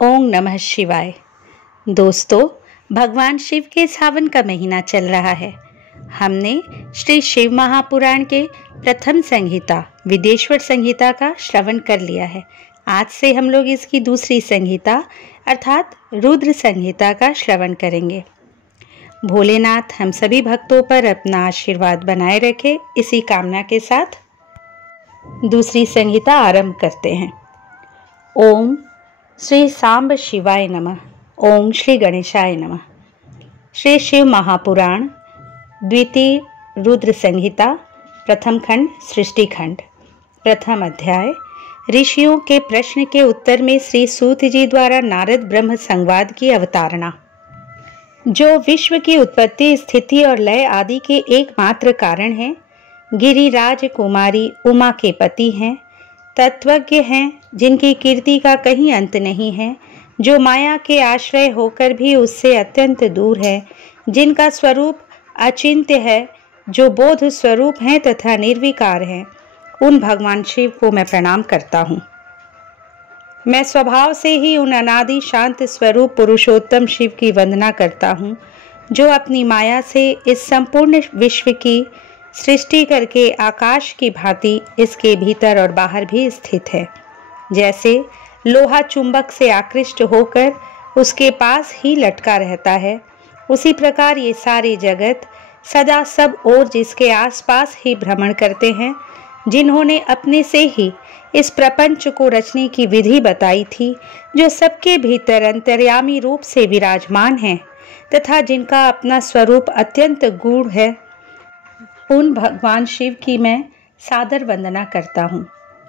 ओम नमः शिवाय। दोस्तों, भगवान शिव के सावन का महीना चल रहा है। हमने श्री शिव महापुराण के प्रथम संहिता विदेश्वर संहिता का श्रवण कर लिया है। आज से हम लोग इसकी दूसरी संहिता अर्थात रुद्र संहिता का श्रवण करेंगे। भोलेनाथ हम सभी भक्तों पर अपना आशीर्वाद बनाए रखे, इसी कामना के साथ दूसरी संहिता आरंभ करते हैं। ओम श्री सांब शिवाय नमः। ओम श्री गणेशाय नमः। श्री शिव महापुराण द्वितीय रुद्र संहिता प्रथम खंड सृष्टि खंड प्रथम अध्याय ऋषियों के प्रश्न के उत्तर में श्री सूत जी द्वारा नारद ब्रह्म संवाद की अवतारणा। जो विश्व की उत्पत्ति, स्थिति और लय आदि के एकमात्र कारण हैं, गिरिराज कुमारी उमा के पति हैं, तत्वज्ञ हैं, जिनकी कीर्ति का कहीं अंत नहीं है, जो माया के आश्रय होकर भी उससे अत्यंत दूर है, जिनका स्वरूप अचिंत्य है, जो बोध स्वरूप हैं तथा निर्विकार हैं, उन भगवान शिव को मैं प्रणाम करता हूँ। मैं स्वभाव से ही उन अनादि शांत स्वरूप पुरुषोत्तम शिव की वंदना करता हूँ, जो अपनी माया से इस संपूर्ण विश्व की सृष्टि करके आकाश की भांति इसके भीतर और बाहर भी स्थित है। जैसे लोहा चुंबक से आकृष्ट होकर उसके पास ही लटका रहता है, उसी प्रकार ये सारे जगत सदा सब ओर जिसके आसपास ही भ्रमण करते हैं, जिन्होंने अपने से ही इस प्रपंच को रचने की विधि बताई थी, जो सबके भीतर अंतर्यामी रूप से विराजमान है तथा जिनका अपना स्वरूप अत्यंत गूढ़ है, उन भगवान शिव की मैं सादर वंदना करता हूँ।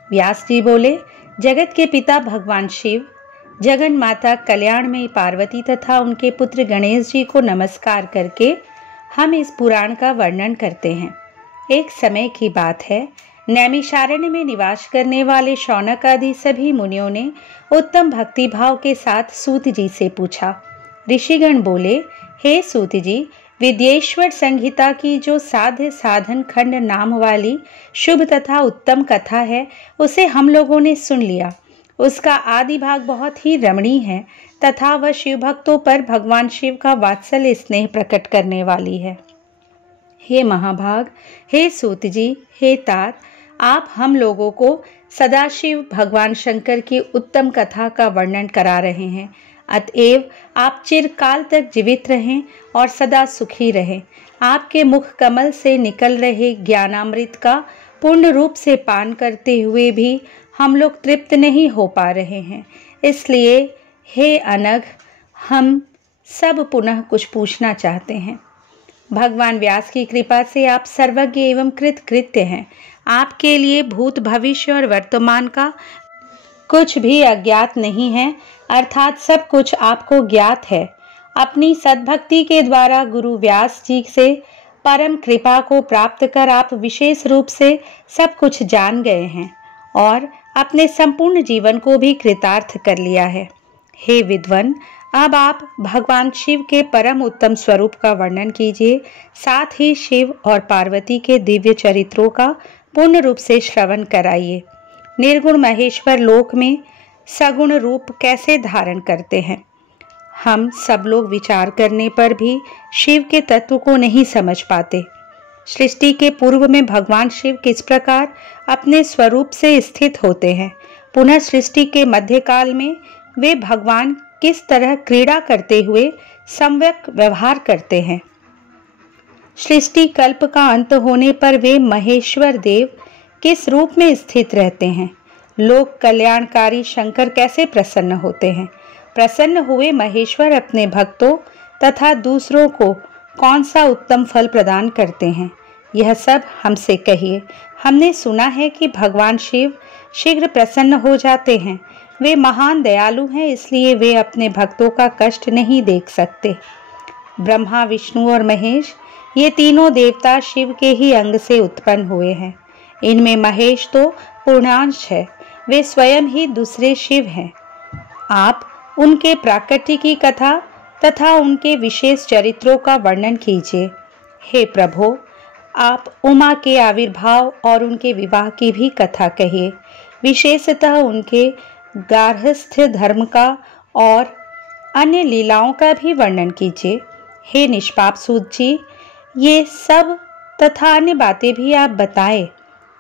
व्यास जी बोले, जगत के पिता भगवान शिव, जगन माता कल्याण में पार्वती तथा उनके पुत्र गणेश जी को नमस्कार करके हम इस पुराण का वर्णन करते हैं। एक समय की बात है, नैमिषारण्य में निवास करने वाले शौनक आदि सभी मुनियों ने उत्तम भक्तिभाव के साथ सूत जी से पूछा। ऋषिगण बोले, हे सूत जी, विदेश्वर संहिता की जो साध्य साधन खंड नाम वाली शुभ तथा उत्तम कथा है, उसे हम लोगों ने सुन लिया। उसका आदि भाग बहुत ही रमणीय है तथा वह शिव भक्तों पर भगवान शिव का वात्सल्य स्नेह प्रकट करने वाली है। हे महाभाग, हे सूत जी, हे तात, आप हम लोगों को सदाशिव भगवान शंकर की उत्तम कथा का वर्णन करा रहे हैं। अतएव आप चिरकाल तक जीवित रहें और सदा सुखी रहें। आपके मुख कमल से निकल रहे ज्ञानामृत का पूर्ण रूप से पान करते हुए भी हम लोग तृप्त नहीं हो पा रहे हैं। इसलिए हे अनघ, हम सब पुनः कुछ पूछना चाहते हैं। भगवान व्यास की कृपा से आप सर्वज्ञ एवं कृतकृत्य हैं। आपके लिए भूत भविष्य और वर्तमान का कुछ भी अज्ञात नहीं है, अर्थात सब कुछ आपको ज्ञात है। अपनी सद्भक्ति के द्वारा गुरु व्यास जी से परम कृपा को प्राप्त कर आप विशेष रूप से सब कुछ जान गए हैं और अपने संपूर्ण जीवन को भी कृतार्थ कर लिया है। हे विद्वन, अब आप भगवान शिव के परम उत्तम स्वरूप का वर्णन कीजिए, साथ ही शिव और पार्वती के दिव्य चरित्रों का पूर्ण रूप से श्रवण कराइए। निर्गुण महेश्वर लोक में सगुण रूप कैसे धारण करते हैं, हम सब लोग विचार करने पर भी शिव के तत्व को नहीं समझ पाते। सृष्टि के पूर्व में भगवान शिव किस प्रकार अपने स्वरूप से स्थित होते हैं, पुनः सृष्टि के मध्यकाल में वे भगवान किस तरह क्रीड़ा करते हुए सम्यक व्यवहार करते हैं। सृष्टि कल्प का अंत होने पर वे महेश्वर देव किस रूप में स्थित रहते हैं। लोक कल्याणकारी शंकर कैसे प्रसन्न होते हैं। प्रसन्न हुए महेश्वर अपने भक्तों तथा दूसरों को कौन सा उत्तम फल प्रदान करते हैं, यह सब हमसे कहिए। हमने सुना है कि भगवान शिव शीघ्र प्रसन्न हो जाते हैं। वे महान दयालु हैं, इसलिए वे अपने भक्तों का कष्ट नहीं देख सकते। ब्रह्मा, विष्णु और महेश, ये तीनों देवता शिव के ही अंग से उत्पन्न हुए हैं। इनमें महेश तो पूर्णांश है, वे स्वयं ही दूसरे शिव हैं। आप उनके प्राकट्य की कथा तथा उनके विशेष चरित्रों का वर्णन कीजिए। हे प्रभु, आप उमा के आविर्भाव और उनके विवाह की भी कथा कहिए, विशेषतः उनके गार्हस्थ्य धर्म का और अन्य लीलाओं का भी वर्णन कीजिए। हे निष्पाप सूत जी, ये सब तथा अन्य बातें भी आप बताएं।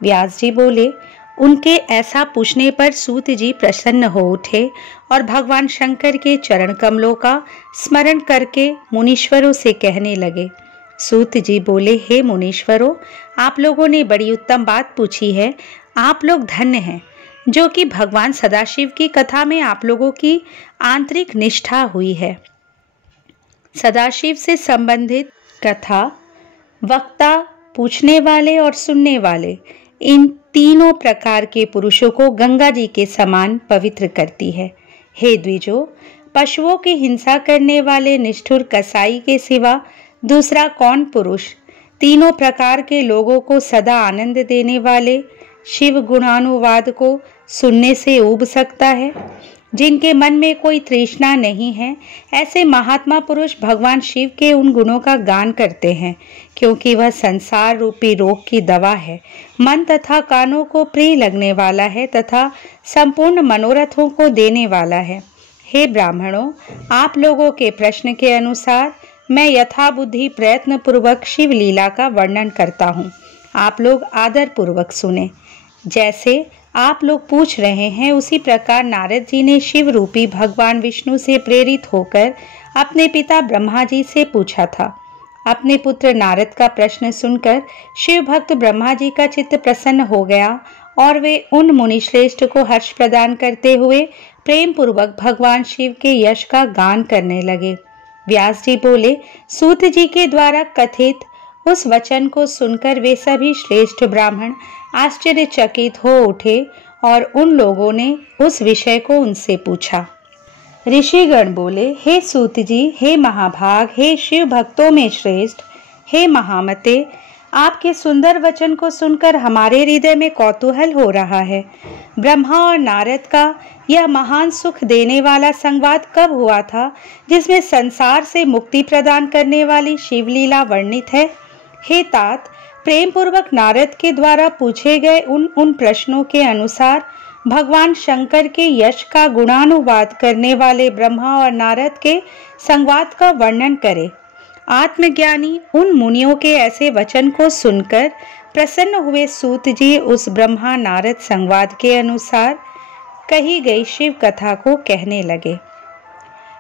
व्यास जी बोले, उनके ऐसा पूछने पर सूत जी प्रसन्न हो उठे और भगवान शंकर के चरण कमलों का स्मरण करके मुनीश्वरों से कहने लगे। सूत जी बोले, हे मुनीश्वरों, आप लोगों ने बड़ी उत्तम बात पूछी है। आप लोग धन्य हैं जो कि भगवान सदाशिव की कथा में आप लोगों की आंतरिक निष्ठा हुई है। सदाशिव से संबंधित कथा वक्ता, पूछने वाले और सुनने वाले, इन तीनों प्रकार के पुरुषों को गंगा जी के समान पवित्र करती है। हे द्विजो, पशुओं की हिंसा करने वाले निष्ठुर कसाई के सिवा दूसरा कौन पुरुष तीनों प्रकार के लोगों को सदा आनंद देने वाले शिव गुणानुवाद को सुनने से ऊब सकता है? जिनके मन में कोई तृष्णा नहीं है, ऐसे महात्मा पुरुष भगवान शिव के उन गुणों का गान करते हैं, क्योंकि वह संसार रूपी रोग की दवा है, मन तथा कानों को प्रिय लगने वाला है तथा संपूर्ण मनोरथों को देने वाला है। हे ब्राह्मणों, आप लोगों के प्रश्न के अनुसार मैं यथाबुद्धि प्रयत्न पूर्वक शिव लीला का वर्णन करता हूँ। आप लोग आदर पूर्वक सुने। जैसे आप लोग पूछ रहे हैं, उसी प्रकार नारद जी ने शिव रूपी भगवान विष्णु से प्रेरित होकर अपने पिता ब्रह्मा जी से पूछा था। अपने पुत्र नारद का प्रश्न सुनकर शिव भक्त ब्रह्मा जी का चित्त प्रसन्न हो गया और वे उन मुनिश्रेष्ठ को हर्ष प्रदान करते हुए प्रेम पूर्वक भगवान शिव के यश का गान करने लगे। व्यास जी बोले, सूत जी के द्वारा कथित उस वचन को सुनकर वे सभी श्रेष्ठ ब्राह्मण आश्चर्यचकित हो उठे और उन लोगों ने उस विषय को उनसे पूछा। ऋषिगण बोले, हे सूत जी, हे महाभाग, हे शिव भक्तों में श्रेष्ठ, हे महामते, आपके सुंदर वचन को सुनकर हमारे हृदय में कौतूहल हो रहा है। ब्रह्मा और नारद का यह महान सुख देने वाला संवाद कब हुआ था, जिसमें संसार से मुक्ति प्रदान करने वाली शिवलीला वर्णित है? हे तात, प्रेम पूर्वक नारद के द्वारा पूछे गए उन प्रश्नों के अनुसार भगवान शंकर के यश का गुणानुवाद करने वाले ब्रह्मा और नारद के संवाद का वर्णन करें। आत्मज्ञानी उन मुनियों के ऐसे वचन को सुनकर प्रसन्न हुए सूत जी उस ब्रह्मा नारद संवाद के अनुसार कही गई शिव कथा को कहने लगे।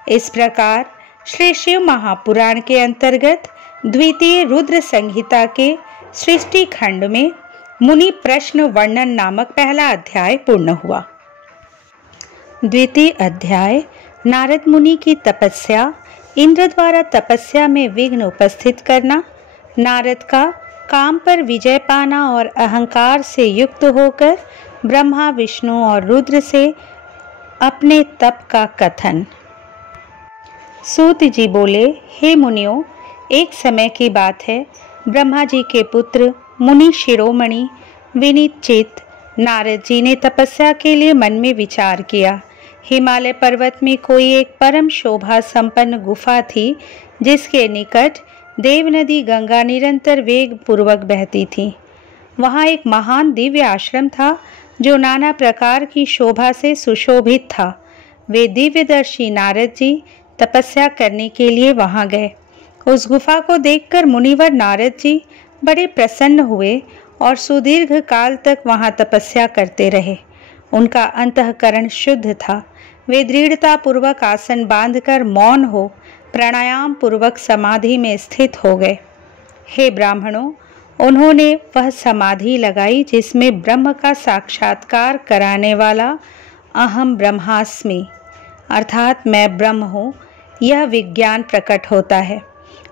इस प्रकार श्री शिव महापुराण के अंतर्गत द्वितीय रुद्र संहिता के सृष्टि खंड में मुनि प्रश्न वर्णन नामक पहला अध्याय पूर्ण हुआ। द्वितीय अध्याय नारद मुनि की तपस्या, इंद्र द्वारा तपस्या में विघ्न उपस्थित करना, नारद का काम पर विजय पाना और अहंकार से युक्त होकर ब्रह्मा विष्णु और रुद्र से अपने तप का कथन। सूत जी बोले, हे मुनियों, एक समय की बात है, ब्रह्मा जी के पुत्र मुनि शिरोमणि विनीत चित्त नारद जी ने तपस्या के लिए मन में विचार किया। हिमालय पर्वत में कोई एक परम शोभा संपन्न गुफा थी, जिसके निकट देव नदी गंगा निरंतर वेग पूर्वक बहती थी। वहाँ एक महान दिव्य आश्रम था, जो नाना प्रकार की शोभा से सुशोभित था। वे दिव्यदर्शी नारद जी तपस्या करने के लिए वहाँ गए। उस गुफा को देखकर मुनिवर नारद जी बड़े प्रसन्न हुए और सुदीर्घ काल तक वहाँ तपस्या करते रहे। उनका अंतःकरण शुद्ध था। वे दृढ़ता पूर्वक आसन बांधकर मौन हो प्राणायाम पूर्वक समाधि में स्थित हो गए। हे ब्राह्मणों, उन्होंने वह समाधि लगाई जिसमें ब्रह्म का साक्षात्कार कराने वाला अहम ब्रह्मास्मि अर्थात मैं ब्रह्म हूँ, यह विज्ञान प्रकट होता है।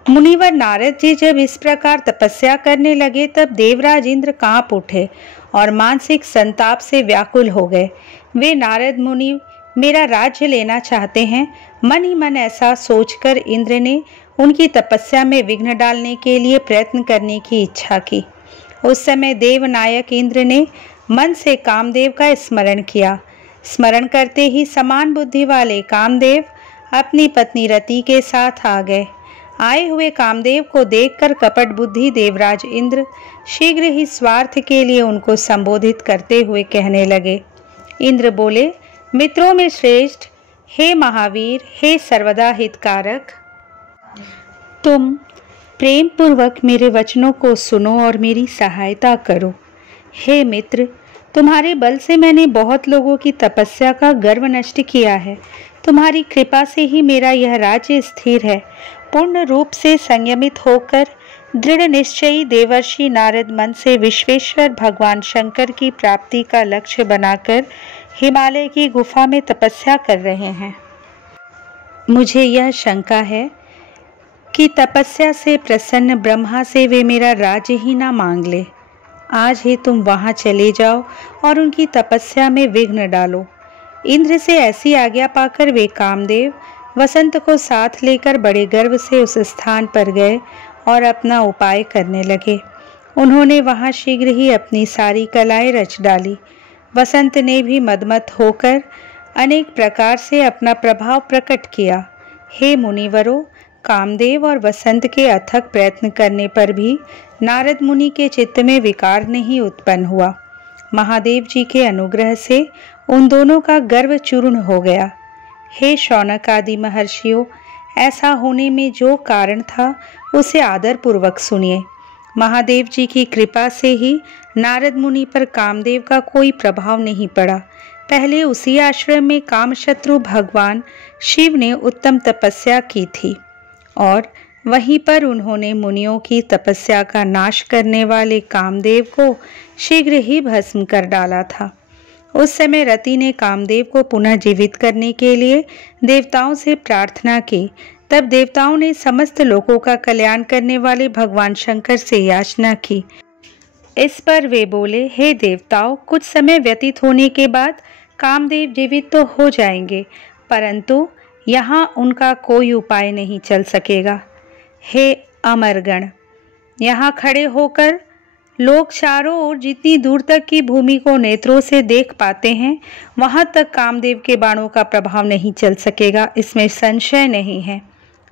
मुनिवर नारद जी जब इस प्रकार तपस्या करने लगे, तब देवराज इंद्र कांप उठे और मानसिक संताप से व्याकुल हो गए। वे नारद मुनि मेरा राज्य लेना चाहते हैं, मन ही मन ऐसा सोचकर इंद्र ने उनकी तपस्या में विघ्न डालने के लिए प्रयत्न करने की इच्छा की। उस समय देवनायक इंद्र ने मन से कामदेव का स्मरण किया। स्मरण करते ही समान बुद्धि वाले कामदेव अपनी पत्नी रति के साथ आ गए। आए हुए कामदेव को देखकर कपट बुद्धि देवराज इंद्र शीघ्र ही स्वार्थ के लिए उनको संबोधित करते हुए कहने लगे। इंद्र बोले, मित्रों में श्रेष्ठ, हे महावीर, हे सर्वदा हितकारक, तुम प्रेम पूर्वक मेरे वचनों को सुनो और मेरी सहायता करो। हे मित्र, तुम्हारे बल से मैंने बहुत लोगों की तपस्या का गर्व नष्ट किया है। तुम्हारी कृपा से ही मेरा यह राज्य स्थिर है। पूर्ण रूप से संयमित होकर दृढ़ निश्चयी देवर्षि नारद मन से विश्वेश्वर भगवान शंकर की प्राप्ति का लक्ष्य बनाकर हिमालय की गुफा में तपस्या कर रहे हैं। मुझे यह शंका है कि तपस्या से प्रसन्न ब्रह्मा से वे मेरा राज्य ही ना मांग ले। आज ही तुम वहां चले जाओ और उनकी तपस्या में विघ्न डालो। इंद्र से ऐसी आज्ञा पाकर वे कामदेव वसंत को साथ लेकर बड़े गर्व से उस स्थान पर गए और अपना उपाय करने लगे। उन्होंने वहां शीघ्र ही अपनी सारी कलाएं रच डाली। वसंत ने भी मदमत होकर अनेक प्रकार से अपना प्रभाव प्रकट किया। हे मुनिवरों, कामदेव और वसंत के अथक प्रयत्न करने पर भी नारद मुनि के चित्त में विकार नहीं उत्पन्न हुआ। महादेव जी के अनुग्रह से उन दोनों का गर्व चूर्ण हो गया। हे शौनक आदि महर्षियों, ऐसा होने में जो कारण था उसे आदरपूर्वक सुनिए। महादेव जी की कृपा से ही नारद मुनि पर कामदेव का कोई प्रभाव नहीं पड़ा। पहले उसी आश्रम में कामशत्रु भगवान शिव ने उत्तम तपस्या की थी और वहीं पर उन्होंने मुनियों की तपस्या का नाश करने वाले कामदेव को शीघ्र ही भस्म कर डाला था। उस समय रति ने कामदेव को पुनः जीवित करने के लिए देवताओं से प्रार्थना की। तब देवताओं ने समस्त लोगों का कल्याण करने वाले भगवान शंकर से याचना की। इस पर वे बोले, हे देवताओं, कुछ समय व्यतीत होने के बाद कामदेव जीवित तो हो जाएंगे, परंतु यहाँ उनका कोई उपाय नहीं चल सकेगा। हे अमरगण, यहाँ खड़े होकर लोग चारों ओर जितनी दूर तक की भूमि को नेत्रों से देख पाते हैं, वहां तक कामदेव के बाणों का प्रभाव नहीं चल सकेगा, इसमें संशय नहीं है।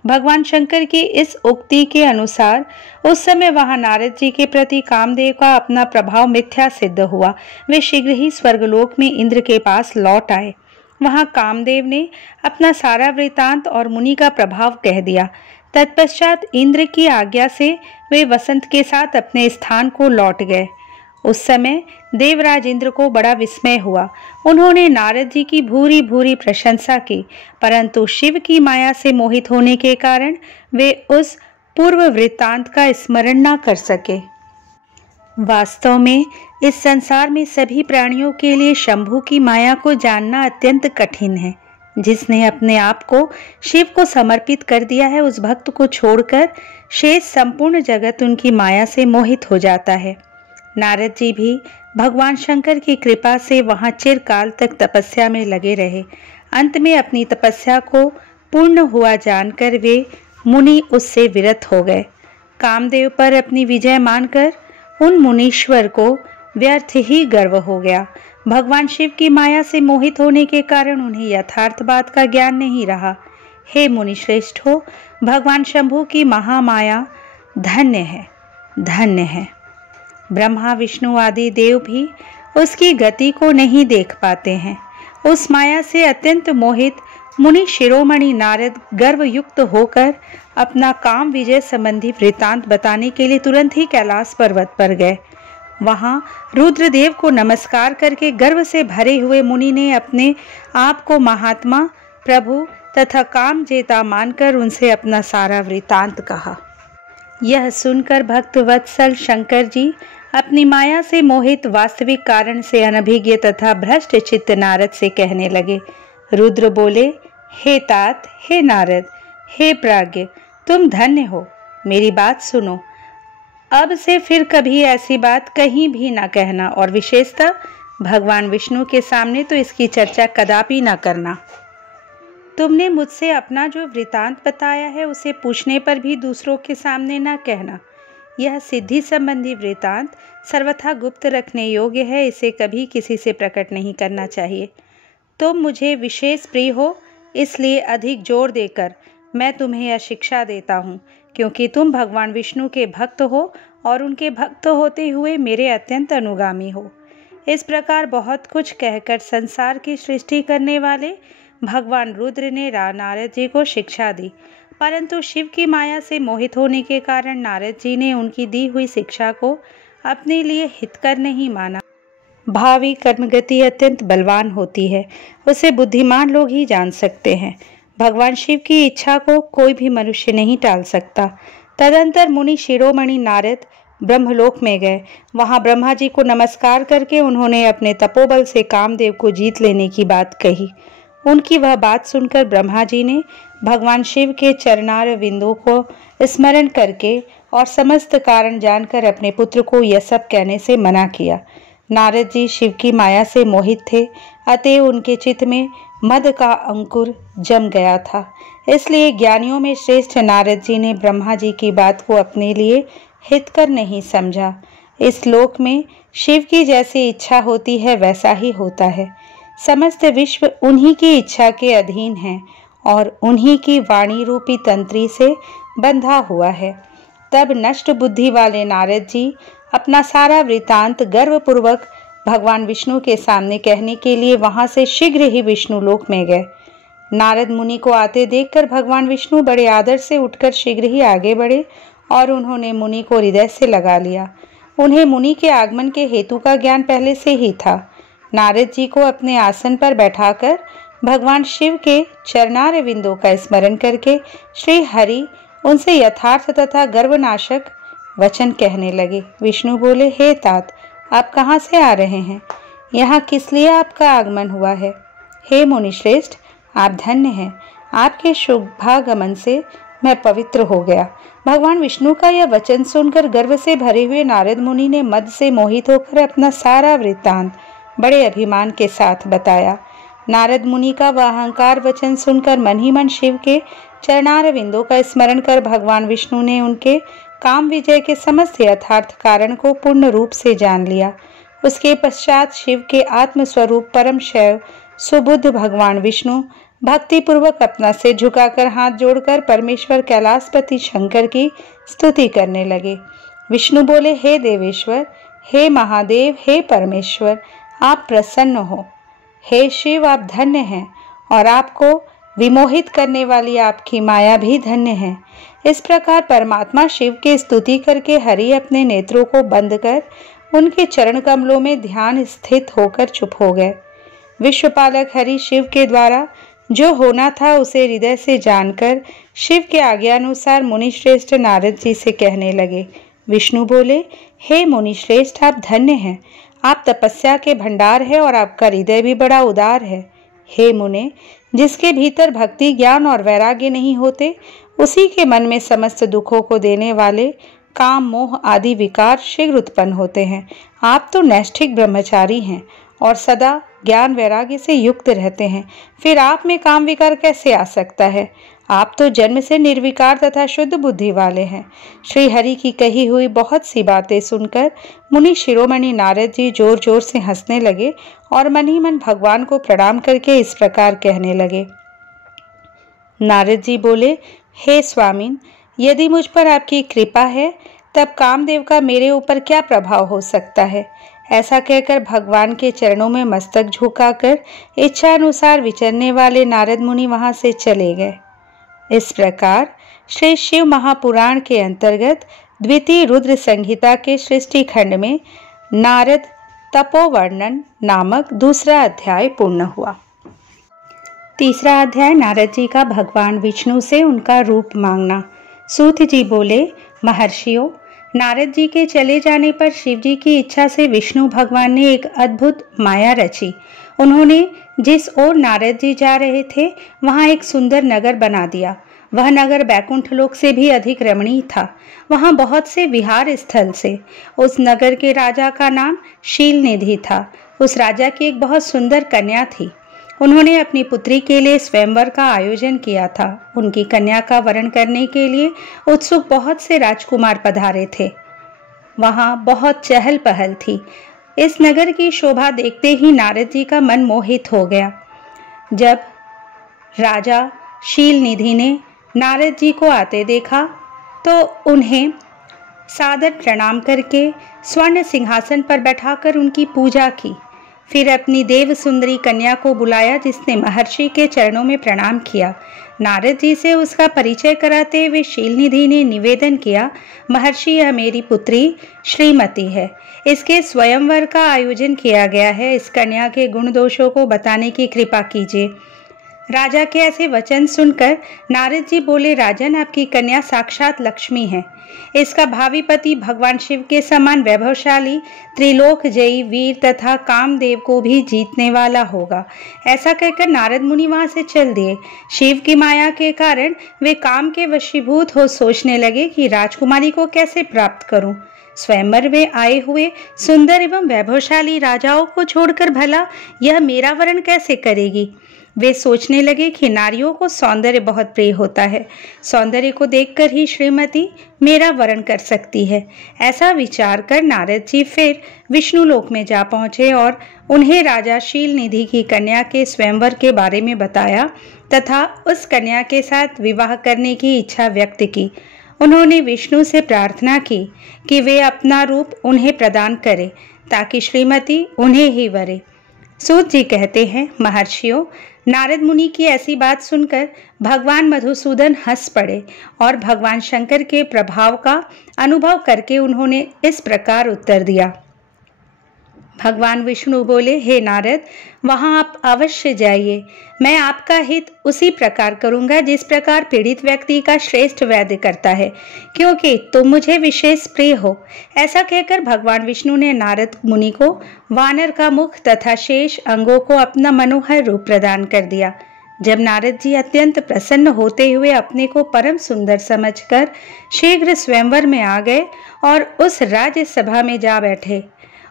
भगवान शंकर की इस उक्ति के अनुसार उस समय वहां नारद जी के प्रति कामदेव का अपना प्रभाव मिथ्या सिद्ध हुआ। वे शीघ्र ही स्वर्गलोक में इंद्र के पास लौट आए। वहां कामदेव ने अपना सारा वृतांत और मुनि का प्रभाव कह दिया। तत्पश्चात इंद्र की आज्ञा से वे वसंत के साथ अपने स्थान को लौट गए। उस समय देवराज इंद्र को बड़ा विस्मय हुआ। उन्होंने नारद जी की भूरी भूरी प्रशंसा की, परंतु शिव की माया से मोहित होने के कारण वे उस पूर्व वृत्तांत का स्मरण न कर सके। वास्तव में इस संसार में सभी प्राणियों के लिए शंभु की माया को जानना अत्यंत कठिन है। जिसने अपने आप को शिव को समर्पित कर दिया है, उस भक्त को छोड़कर शेष संपूर्ण जगत उनकी माया से मोहित हो जाता है। नारद जी भी भगवान शंकर की कृपा से वहां चिरकाल तक तपस्या में लगे रहे। अंत में अपनी तपस्या को पूर्ण हुआ जानकर वे मुनि उससे विरत हो गए। कामदेव पर अपनी विजय मानकर उन मुनीश्वर को व्यर्थ ही गर्व हो गया। भगवान शिव की माया से मोहित होने के कारण उन्हें यथार्थ बात का ज्ञान नहीं रहा। हे मुनिश्रेष्ठों, भगवान शंभु की महामाया धन्य है, धन्य है। ब्रह्मा विष्णु आदि देव भी उसकी गति को नहीं देख पाते हैं। उस माया से अत्यंत मोहित मुनि शिरोमणि नारद गर्व युक्त होकर अपना काम विजय संबंधी वृतांत बताने के लिए तुरंत ही कैलाश पर्वत पर गए। वहां रुद्रदेव को नमस्कार करके गर्व से भरे हुए मुनि ने अपने आप को महात्मा, प्रभु तथा काम जेता मानकर उनसे अपना सारा वृतांत कहा। यह सुनकर भक्त वत्सल शंकर जी अपनी माया से मोहित वास्तविक कारण से अनभिज्ञ तथा भ्रष्ट चित्त नारद से कहने लगे। रुद्र बोले, हे तात, हे नारद, हे प्राज्ञ, तुम धन्य हो। मेरी बात सुनो। अब से फिर कभी ऐसी बात कहीं भी ना कहना और विशेषतः भगवान विष्णु के सामने तो इसकी चर्चा कदापि ना करना। तुमने मुझसे अपना जो वृतांत बताया है उसे पूछने पर भी दूसरों के सामने ना कहना। यह सिद्धि संबंधी वृतांत सर्वथा गुप्त रखने योग्य है, इसे कभी किसी से प्रकट नहीं करना चाहिए। तुम मुझे विशेष प्रिय हो, इसलिए अधिक जोर देकर मैं तुम्हें यह शिक्षा देता हूँ, क्योंकि तुम भगवान विष्णु के भक्त हो और उनके भक्त होते हुए मेरे अत्यंत अनुगामी हो। इस प्रकार बहुत कुछ कहकर संसार की सृष्टि करने वाले भगवान रुद्र ने नारद जी को शिक्षा दी, परंतु शिव की माया से मोहित होने के कारण नारद जी ने उनकी दी हुई शिक्षा को अपने लिए हितकर नहीं माना। भावी कर्मगति अत्यंत बलवान होती है, उसे बुद्धिमान लोग ही जान सकते हैं। भगवान शिव की इच्छा को कोई भी मनुष्य नहीं टाल सकता। तदंतर मुनि शिरोमणि नारद ब्रह्मलोक में गए। वहां ब्रह्मा जी को नमस्कार करके उन्होंने अपने तपोबल से कामदेव को जीत लेने की बात कही। उनकी वह बात सुनकर ब्रह्मा जी ने भगवान शिव के चरणार विंदों को स्मरण करके और समस्त कारण जानकर अपने पुत्र को यह सब कहने से मना किया। नारद जी शिव की माया से मोहित थे, अतः उनके चित्त में मद का अंकुर जम गया था। इसलिए ज्ञानियों में श्रेष्ठ नारद जी ने ब्रह्मा जी की बात को अपने लिए हितकर नहीं समझा। इस लोक में शिव की जैसी इच्छा होती है वैसा ही होता है। समस्त विश्व उन्हीं की इच्छा के अधीन है और उन्हीं की वाणी रूपी तंत्री से बंधा हुआ है। तब नष्ट बुद्धि वाले नारद जी अपना सारा वृतांत गर्वपूर्वक भगवान विष्णु के सामने कहने के लिए वहां से शीघ्र ही विष्णु लोक में गए। नारद मुनि को आते देखकर भगवान विष्णु बड़े आदर से उठकर शीघ्र ही आगे बढ़े और उन्होंने मुनि को हृदय से लगा लिया। उन्हें मुनि के आगमन के हेतु का ज्ञान पहले से ही था। नारद जी को अपने आसन पर बैठाकर भगवान शिव के चरणार विंदों का स्मरण करके श्री हरि उनसे यथार्थ तथा गर्वनाशक वचन कहने लगे। विष्णु बोले, हे तात, आप कहाँ से आ रहे हैं? यहाँ किस लिए आपका आगमन हुआ है? हे मुनि श्रेष्ठ, आप धन्य हैं। आपके शुभागमन से मैं पवित्र हो गया। भगवान विष्णु का यह वचन सुनकर गर्व से भरे हुए नारद मुनि ने मद से मोहित होकर अपना सारा वृत्तांत बड़े अभिमान के साथ बताया। नारद मुनि का वह अहंकार वचन सुनकर मन ही मन शिव के चरणार विंदों का स्मरण कर भगवान विष्णु ने उनके काम विजय के समस्त यथार्थ कारण को पूर्ण रूप से जान लिया। उसके पश्चात शिव के आत्मस्वरूप परम शैव सुबुद्ध भगवान विष्णु भक्ति पूर्वक अपना सिर झुकाकर हाथ जोड़कर परमेश्वर कैलाशपति शंकर की स्तुति करने लगे। विष्णु बोले, हे देवेश्वर, हे महादेव, हे परमेश्वर, आप प्रसन्न हो। हे शिव, आप धन्य हैं और आपको विमोहित करने वाली आपकी माया भी धन्य है। इस प्रकार परमात्मा शिव की स्तुति करके हरि अपने नेत्रों को बंद कर उनके चरण कमलों में ध्यान स्थित होकर चुप हो गए। विश्वपालक हरि शिव के द्वारा जो होना था उसे हृदय से जानकर शिव के आज्ञानुसार मुनि श्रेष्ठ नारद जी से कहने लगे। विष्णु बोले, हे मुनि श्रेष्ठ, आप धन्य हैं। आप तपस्या के भंडार है और आपका हृदय भी बड़ा उदार है। हे मुने, जिसके भीतर भक्ति, ज्ञान और वैराग्य नहीं होते, उसी के मन में समस्त दुखों को देने वाले काम, मोह आदि विकार शीघ्र उत्पन्न होते हैं। आप तो नैष्ठिक ब्रह्मचारी हैं और सदा ज्ञान वैराग्य से युक्त रहते हैं, फिर आप में काम विकार कैसे आ सकता है? आप तो जन्म से निर्विकार तथा शुद्ध बुद्धि वाले हैं। श्री हरि की कही हुई बहुत सी बातें सुनकर मुनि शिरोमणि नारद जी जोर जोर से हंसने लगे और मन ही मन भगवान को प्रणाम करके इस प्रकार कहने लगे। नारद जी बोले, हे स्वामीन, यदि मुझ पर आपकी कृपा है तब कामदेव का मेरे ऊपर क्या प्रभाव हो सकता है? ऐसा कहकर भगवान के चरणों में मस्तक झुकाकर इच्छा अनुसार विचरने वाले नारद मुनि वहां से चले गए। इस प्रकार श्री शिव महापुराण के अंतर्गत द्वितीय रुद्र संहिता के सृष्टि खंड में नारद तपोवर्णन नामक दूसरा अध्याय पूर्ण हुआ। तीसरा अध्याय नारद जी का भगवान विष्णु से उनका रूप मांगना। सूत जी बोले, महर्षियों, नारद जी के चले जाने पर शिव जी की इच्छा से विष्णु भगवान ने एक अद्भुत माया रची। उन्होंने जिस ओर नारद जी जा रहे थे वहां एक सुंदर नगर बना दिया। वह नगर बैकुंठ लोक से भी अधिक रमणीय था। वहां बहुत से विहार स्थल से। उस नगर के राजा का नाम शीलनिधि था। उस राजा की एक बहुत सुंदर कन्या थी। उन्होंने अपनी पुत्री के लिए स्वयंवर का आयोजन किया था। उनकी कन्या का वरण करने के लिए उत्सुक बहुत से राजकुमार पधारे थे। वहां बहुत चहल पहल थी। इस नगर की शोभा देखते ही नारद जी का मन मोहित हो गया। जब राजा शीलनिधि ने नारद जी को आते देखा तो उन्हें सादर प्रणाम करके स्वर्ण सिंहासन पर बैठाकर उनकी पूजा की। फिर अपनी देव सुंदरी कन्या को बुलाया, जिसने महर्षि के चरणों में प्रणाम किया। नारद जी से उसका परिचय कराते हुए शीलनिधि ने निवेदन किया, महर्षि, यह मेरी पुत्री श्रीमती है। इसके स्वयंवर का आयोजन किया गया है। इस कन्या के गुण दोषों को बताने की कृपा कीजिए। राजा के ऐसे वचन सुनकर नारद जी बोले, राजन, आपकी कन्या साक्षात लक्ष्मी है। इसका भावी पति भगवान शिव के समान वैभवशाली, त्रिलोक जयी वीर तथा कामदेव को भी जीतने वाला होगा। ऐसा कहकर नारद मुनि वहां से चल दिए। शिव की माया के कारण वे काम के वशीभूत हो सोचने लगे कि राजकुमारी को कैसे प्राप्त करूं। स्वयंवर में आए हुए सुंदर एवं वैभवशाली राजाओं को छोड़कर भला यह मेरा वरण कैसे करेगी। वे सोचने लगे कि नारियों को सौंदर्य बहुत प्रिय होता है। सौंदर्य को देखकर ही श्रीमती मेरा वरण कर सकती है। ऐसा विचार कर नारद जी फिर विष्णु लोक में जा पहुंचे और उन्हें राजा शीलनिधि की कन्या के स्वयंवर के बारे में बताया तथा उस कन्या के साथ विवाह करने की इच्छा व्यक्त की। उन्होंने विष्णु से प्रार्थना की कि वे अपना रूप उन्हें प्रदान करें ताकि श्रीमती उन्हें ही वरे। सूत जी कहते हैं, महर्षियों, नारद मुनि की ऐसी बात सुनकर भगवान मधुसूदन हंस पड़े और भगवान शंकर के प्रभाव का अनुभव करके उन्होंने इस प्रकार उत्तर दिया। भगवान विष्णु बोले, हे नारद, वहां आप अवश्य जाइए। मैं आपका हित उसी प्रकार करूंगा जिस प्रकार पीड़ित व्यक्ति का श्रेष्ठ वैद्य करता है, क्योंकि तुम मुझे विशेष प्रिय हो। ऐसा कहकर भगवान विष्णु ने नारद मुनि को वानर का मुख तथा शेष अंगों को अपना मनोहर रूप प्रदान कर दिया। जब नारद जी अत्यंत प्रसन्न होते हुए अपने को परम सुंदर समझकर शीघ्र स्वयंवर में आ गए और उस राज्य सभा में जा बैठे।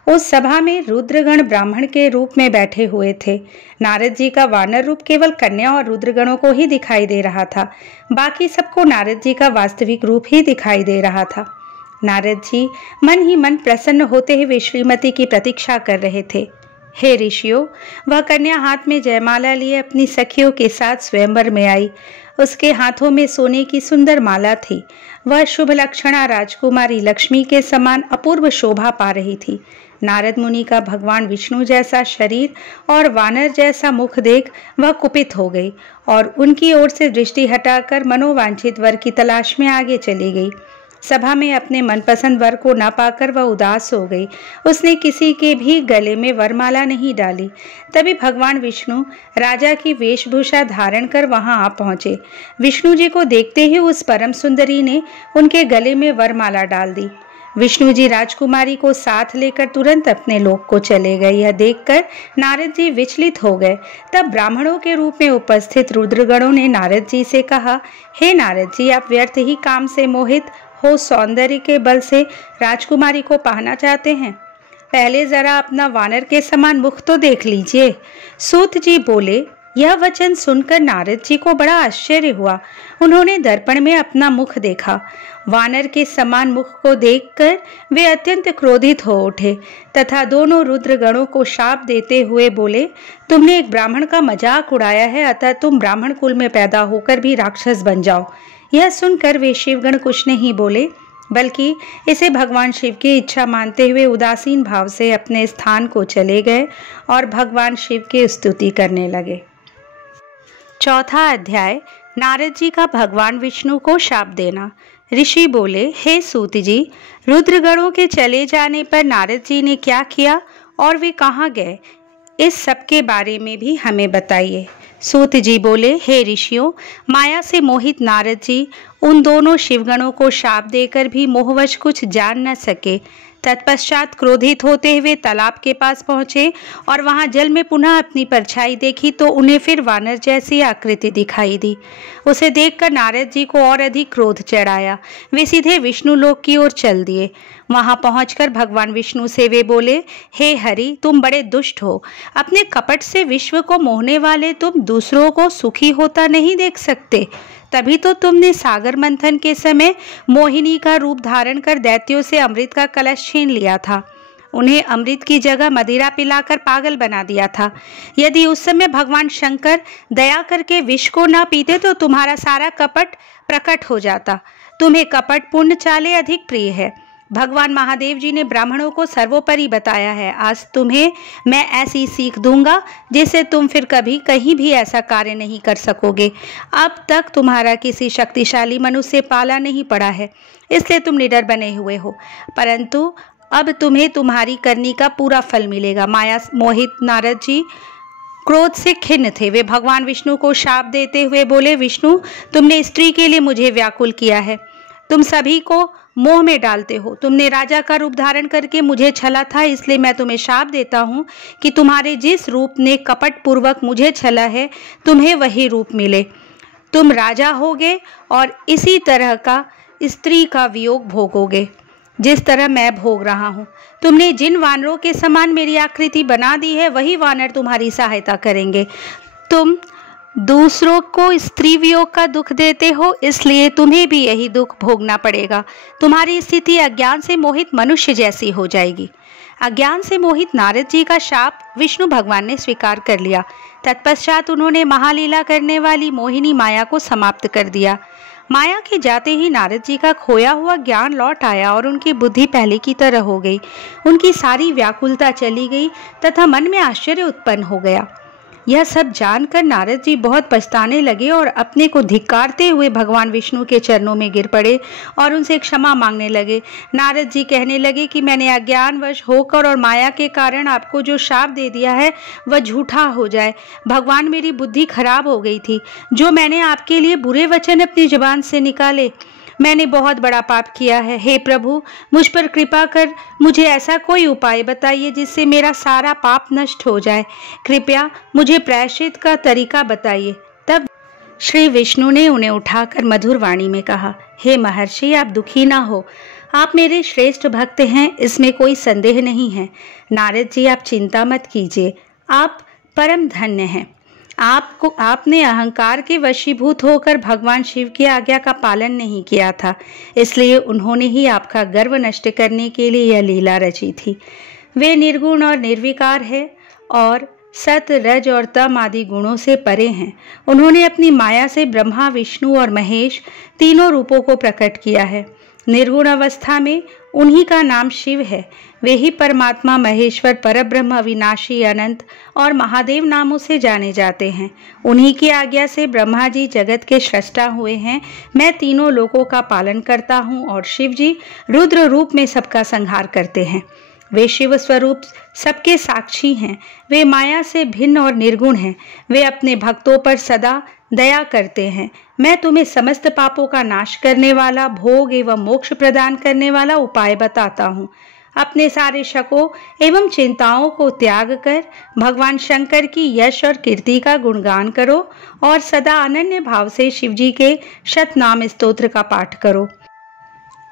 उस सभा में रुद्रगण ब्राह्मण के रूप में बैठे हुए थे। नारद जी का वानर रूप केवल कन्या और रुद्रगणों को ही दिखाई दे रहा था। बाकी सबको नारद जी का वास्तविक रूप ही दिखाई दे रहा था। नारद जी मन ही मन प्रसन्न होते हुए श्रीमती की प्रतीक्षा कर रहे थे। हे ऋषियों, वह कन्या हाथ में जयमाला लिए अपनी सखियों के साथ स्वयंवर में आई। उसके हाथों में सोने की सुंदर माला थी। वह शुभ लक्षणा राजकुमारी लक्ष्मी के समान अपूर्व शोभा पा रही थी। नारद मुनि का भगवान विष्णु जैसा शरीर और वानर जैसा मुख देख वह कुपित हो गई और उनकी ओर से दृष्टि हटाकर मनोवांछित वर की तलाश में आगे चली गई। सभा में अपने मनपसंद वर को न पाकर वह उदास हो गई। उसने किसी के भी गले में वरमाला नहीं डाली। तभी भगवान विष्णु राजा की वेशभूषा धारण कर वहां आ पहुंचे। विष्णु जी को देखते ही उस परम सुंदरी ने उनके गले में वरमाला डाल दी। विष्णु जी राजकुमारी को साथ लेकर तुरंत अपने लोक को चले गए। यह देखकर नारद जी विचलित हो गए। तब ब्राह्मणों के रूप में उपस्थित रुद्रगणों ने नारद जी से कहा, हे नारद जी, आप व्यर्थ ही काम से मोहित हो सौंदर्य के बल से राजकुमारी को पाना चाहते हैं। पहले जरा अपना वानर के समान मुख तो देख लीजिए। सूत जी बोले, यह वचन सुनकर नारद जी को बड़ा आश्चर्य हुआ। उन्होंने दर्पण में अपना मुख देखा। वानर के समान मुख को देखकर वे अत्यंत क्रोधित हो उठे तथा दोनों रुद्रगणों को शाप देते हुए बोले, तुमने एक ब्राह्मण का मजाक उड़ाया है, अतः तुम ब्राह्मण कुल में पैदा होकर भी राक्षस बन जाओ। यह सुनकर वे शिवगण कुछ नहीं बोले, बल्कि इसे भगवान शिव की इच्छा मानते हुए उदासीन भाव से अपने स्थान को चले गए और भगवान शिव की स्तुति करने लगे। चौथा अध्याय, नारद जी का भगवान विष्णु को शाप देना। ऋषि बोले, हे सूत जी, रुद्रगणों के चले जाने पर नारद जी ने क्या किया और वे कहाँ गए, इस सब के बारे में भी हमें बताइए। सूत जी बोले, हे ऋषियों, माया से मोहित नारद जी उन दोनों शिवगणों को शाप देकर भी मोहवश कुछ जान न सके। तत्पश्चात क्रोधित होते हुए तालाब के पास पहुंचे और वहां जल में पुनः अपनी परछाई देखी तो उन्हें फिर वानर जैसी आकृति दिखाई दी। उसे देखकर नारद जी को और अधिक क्रोध चढ़ाया। वे सीधे विष्णु लोक की ओर चल दिए। वहां पहुंचकर भगवान विष्णु से वे बोले, हे हरि, तुम बड़े दुष्ट हो। अपने कपट से विश्व को मोहने वाले तुम दूसरों को सुखी होता नहीं देख सकते। तभी तो तुमने सागर मंथन के समय मोहिनी का रूप धारण कर दैत्यों से अमृत का कलश छीन लिया था। उन्हें अमृत की जगह मदिरा पिलाकर पागल बना दिया था। यदि उस समय भगवान शंकर दया करके विष को न पीते तो तुम्हारा सारा कपट प्रकट हो जाता। तुम्हें कपट पुण्य चाले अधिक प्रिय है। भगवान महादेव जी ने ब्राह्मणों को सर्वोपरि बताया है। आज तुम्हें मैं ऐसी सीख दूंगा जिससे तुम फिर कभी कहीं भी ऐसा कार्य नहीं कर सकोगे। अब तक तुम्हारा किसी शक्तिशाली मनुष्य से पाला नहीं पड़ा है, इसलिए तुम निडर बने हुए हो, परंतु अब तुम्हें तुम्हारी करनी का पूरा फल मिलेगा। माया मोहित नारद जी क्रोध से खिन्न थे। वे भगवान विष्णु को शाप देते हुए बोले, विष्णु, तुमने स्त्री के लिए मुझे व्याकुल किया है, तुम सभी को मोह में डालते हो। तुमने राजा का रूप धारण करके मुझे छला था, इसलिए मैं तुम्हें शाप देता हूँ कि तुम्हारे जिस रूप ने कपट पूर्वक मुझे छला है, तुम्हें वही रूप मिले। तुम राजा होगे और इसी तरह का स्त्री का वियोग भोगोगे जिस तरह मैं भोग रहा हूँ। तुमने जिन वानरों के समान मेरी आकृति बना दी है, वही वानर तुम्हारी सहायता करेंगे। तुम दूसरों को स्त्री वियोग का दुख देते हो, इसलिए तुम्हें भी यही दुख भोगना पड़ेगा। तुम्हारी स्थिति अज्ञान से मोहित मनुष्य जैसी हो जाएगी। अज्ञान से मोहित नारद जी का शाप विष्णु भगवान ने स्वीकार कर लिया। तत्पश्चात उन्होंने महालीला करने वाली मोहिनी माया को समाप्त कर दिया। माया के जाते ही नारद जी का खोया हुआ ज्ञान लौट आया और उनकी बुद्धि पहले की तरह हो गई। उनकी सारी व्याकुलता चली गई तथा मन में आश्चर्य उत्पन्न हो गया। यह सब जानकर नारद जी बहुत पछताने लगे और अपने को धिक्कारते हुए भगवान विष्णु के चरणों में गिर पड़े और उनसे क्षमा मांगने लगे। नारद जी कहने लगे कि मैंने अज्ञानवश होकर और माया के कारण आपको जो शाप दे दिया है वह झूठा हो जाए। भगवान, मेरी बुद्धि खराब हो गई थी। जो मैंने आपके लिए बुरे वचन अपनी जुबान से निकाले, मैंने बहुत बड़ा पाप किया है। हे प्रभु, मुझ पर कृपा कर मुझे ऐसा कोई उपाय बताइए जिससे मेरा सारा पाप नष्ट हो जाए। कृपया मुझे प्रायश्चित का तरीका बताइए। तब श्री विष्णु ने उन्हें उठाकर मधुर वाणी में कहा, हे महर्षि, आप दुखी ना हो। आप मेरे श्रेष्ठ भक्त हैं, इसमें कोई संदेह नहीं है। नारद जी, आप चिंता मत कीजिए, आप परम धन्य हैं। आपने अहंकार के वशीभूत होकर भगवान शिव की आज्ञा का पालन नहीं किया था, इसलिए उन्होंने ही आपका गर्व नष्ट करने के लिए यह लीला रची थी। वे निर्गुण और निर्विकार है और सत, रज और तम आदि गुणों से परे हैं। उन्होंने अपनी माया से ब्रह्मा, विष्णु और महेश तीनों रूपों को प्रकट किया है। निर्गुण अवस्था में उन्हीं का नाम शिव है। वे ही परमात्मा, महेश्वर, परब्रह्म, अविनाशी, अनंत और महादेव नामों से जाने जाते हैं। उन्हीं की आज्ञा से ब्रह्मा जी जगत के सृष्टा हुए हैं। मैं तीनों लोकों का पालन करता हूँ और शिव जी रुद्र रूप में सबका संहार करते हैं। वे शिव स्वरूप सबके साक्षी हैं। वे माया से भिन्न और निर्गुण हैं। वे अपने भक्तों पर सदा दया करते हैं। मैं तुम्हें समस्त पापों का नाश करने वाला, भोग एवं मोक्ष प्रदान करने वाला उपाय बताता हूँ। अपने सारे शकों एवं चिंताओं को त्याग कर भगवान शंकर की यश और कीर्ति का गुणगान करो और सदा अनन्य भाव से शिवजी के शतनाम स्तोत्र का पाठ करो।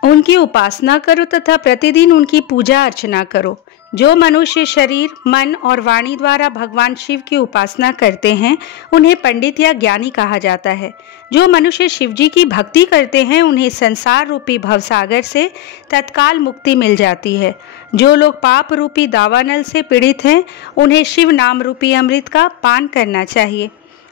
उनकी उपासना करो तथा प्रतिदिन उनकी पूजा अर्चना करो। जो मनुष्य शरीर, मन और वाणी द्वारा भगवान शिव की उपासना करते हैं, उन्हें पंडित या ज्ञानी कहा जाता है। जो मनुष्य शिवजी की भक्ति करते हैं, उन्हें संसार रूपी भवसागर से तत्काल मुक्ति मिल जाती है। जो लोग पाप रूपी दावानल से पीड़ित हैं, उन्हें शिव नाम रूपी अमृत का पान करना चाहिए।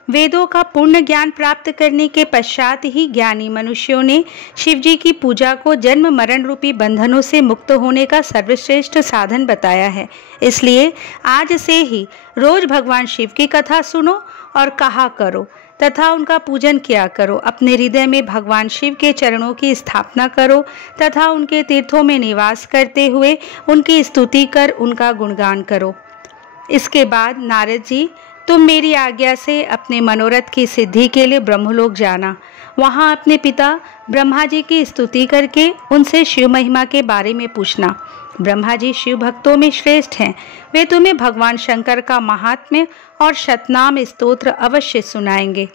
वेदों का पूर्ण ज्ञान प्राप्त करने के पश्चात ही ज्ञानी मनुष्यों ने शिवजी की पूजा को जन्म मरण रूपी बंधनों से मुक्त होने का सर्वश्रेष्ठ साधन बताया है। इसलिए आज से ही रोज भगवान शिव की कथा सुनो और कहा करो तथा उनका पूजन किया करो। अपने हृदय में भगवान शिव के चरणों की स्थापना करो तथा उनके तीर्थों में निवास करते हुए उनकी स्तुति कर उनका गुणगान करो। इसके बाद नारद जी, तुम मेरी आज्ञा से अपने मनोरथ की सिद्धि के लिए ब्रह्मलोक जाना। वहाँ अपने पिता ब्रह्मा जी की स्तुति करके उनसे शिव महिमा के बारे में पूछना। ब्रह्मा जी शिव भक्तों में श्रेष्ठ हैं। वे तुम्हें भगवान शंकर का महात्म्य और शतनाम स्तोत्र अवश्य सुनाएंगे।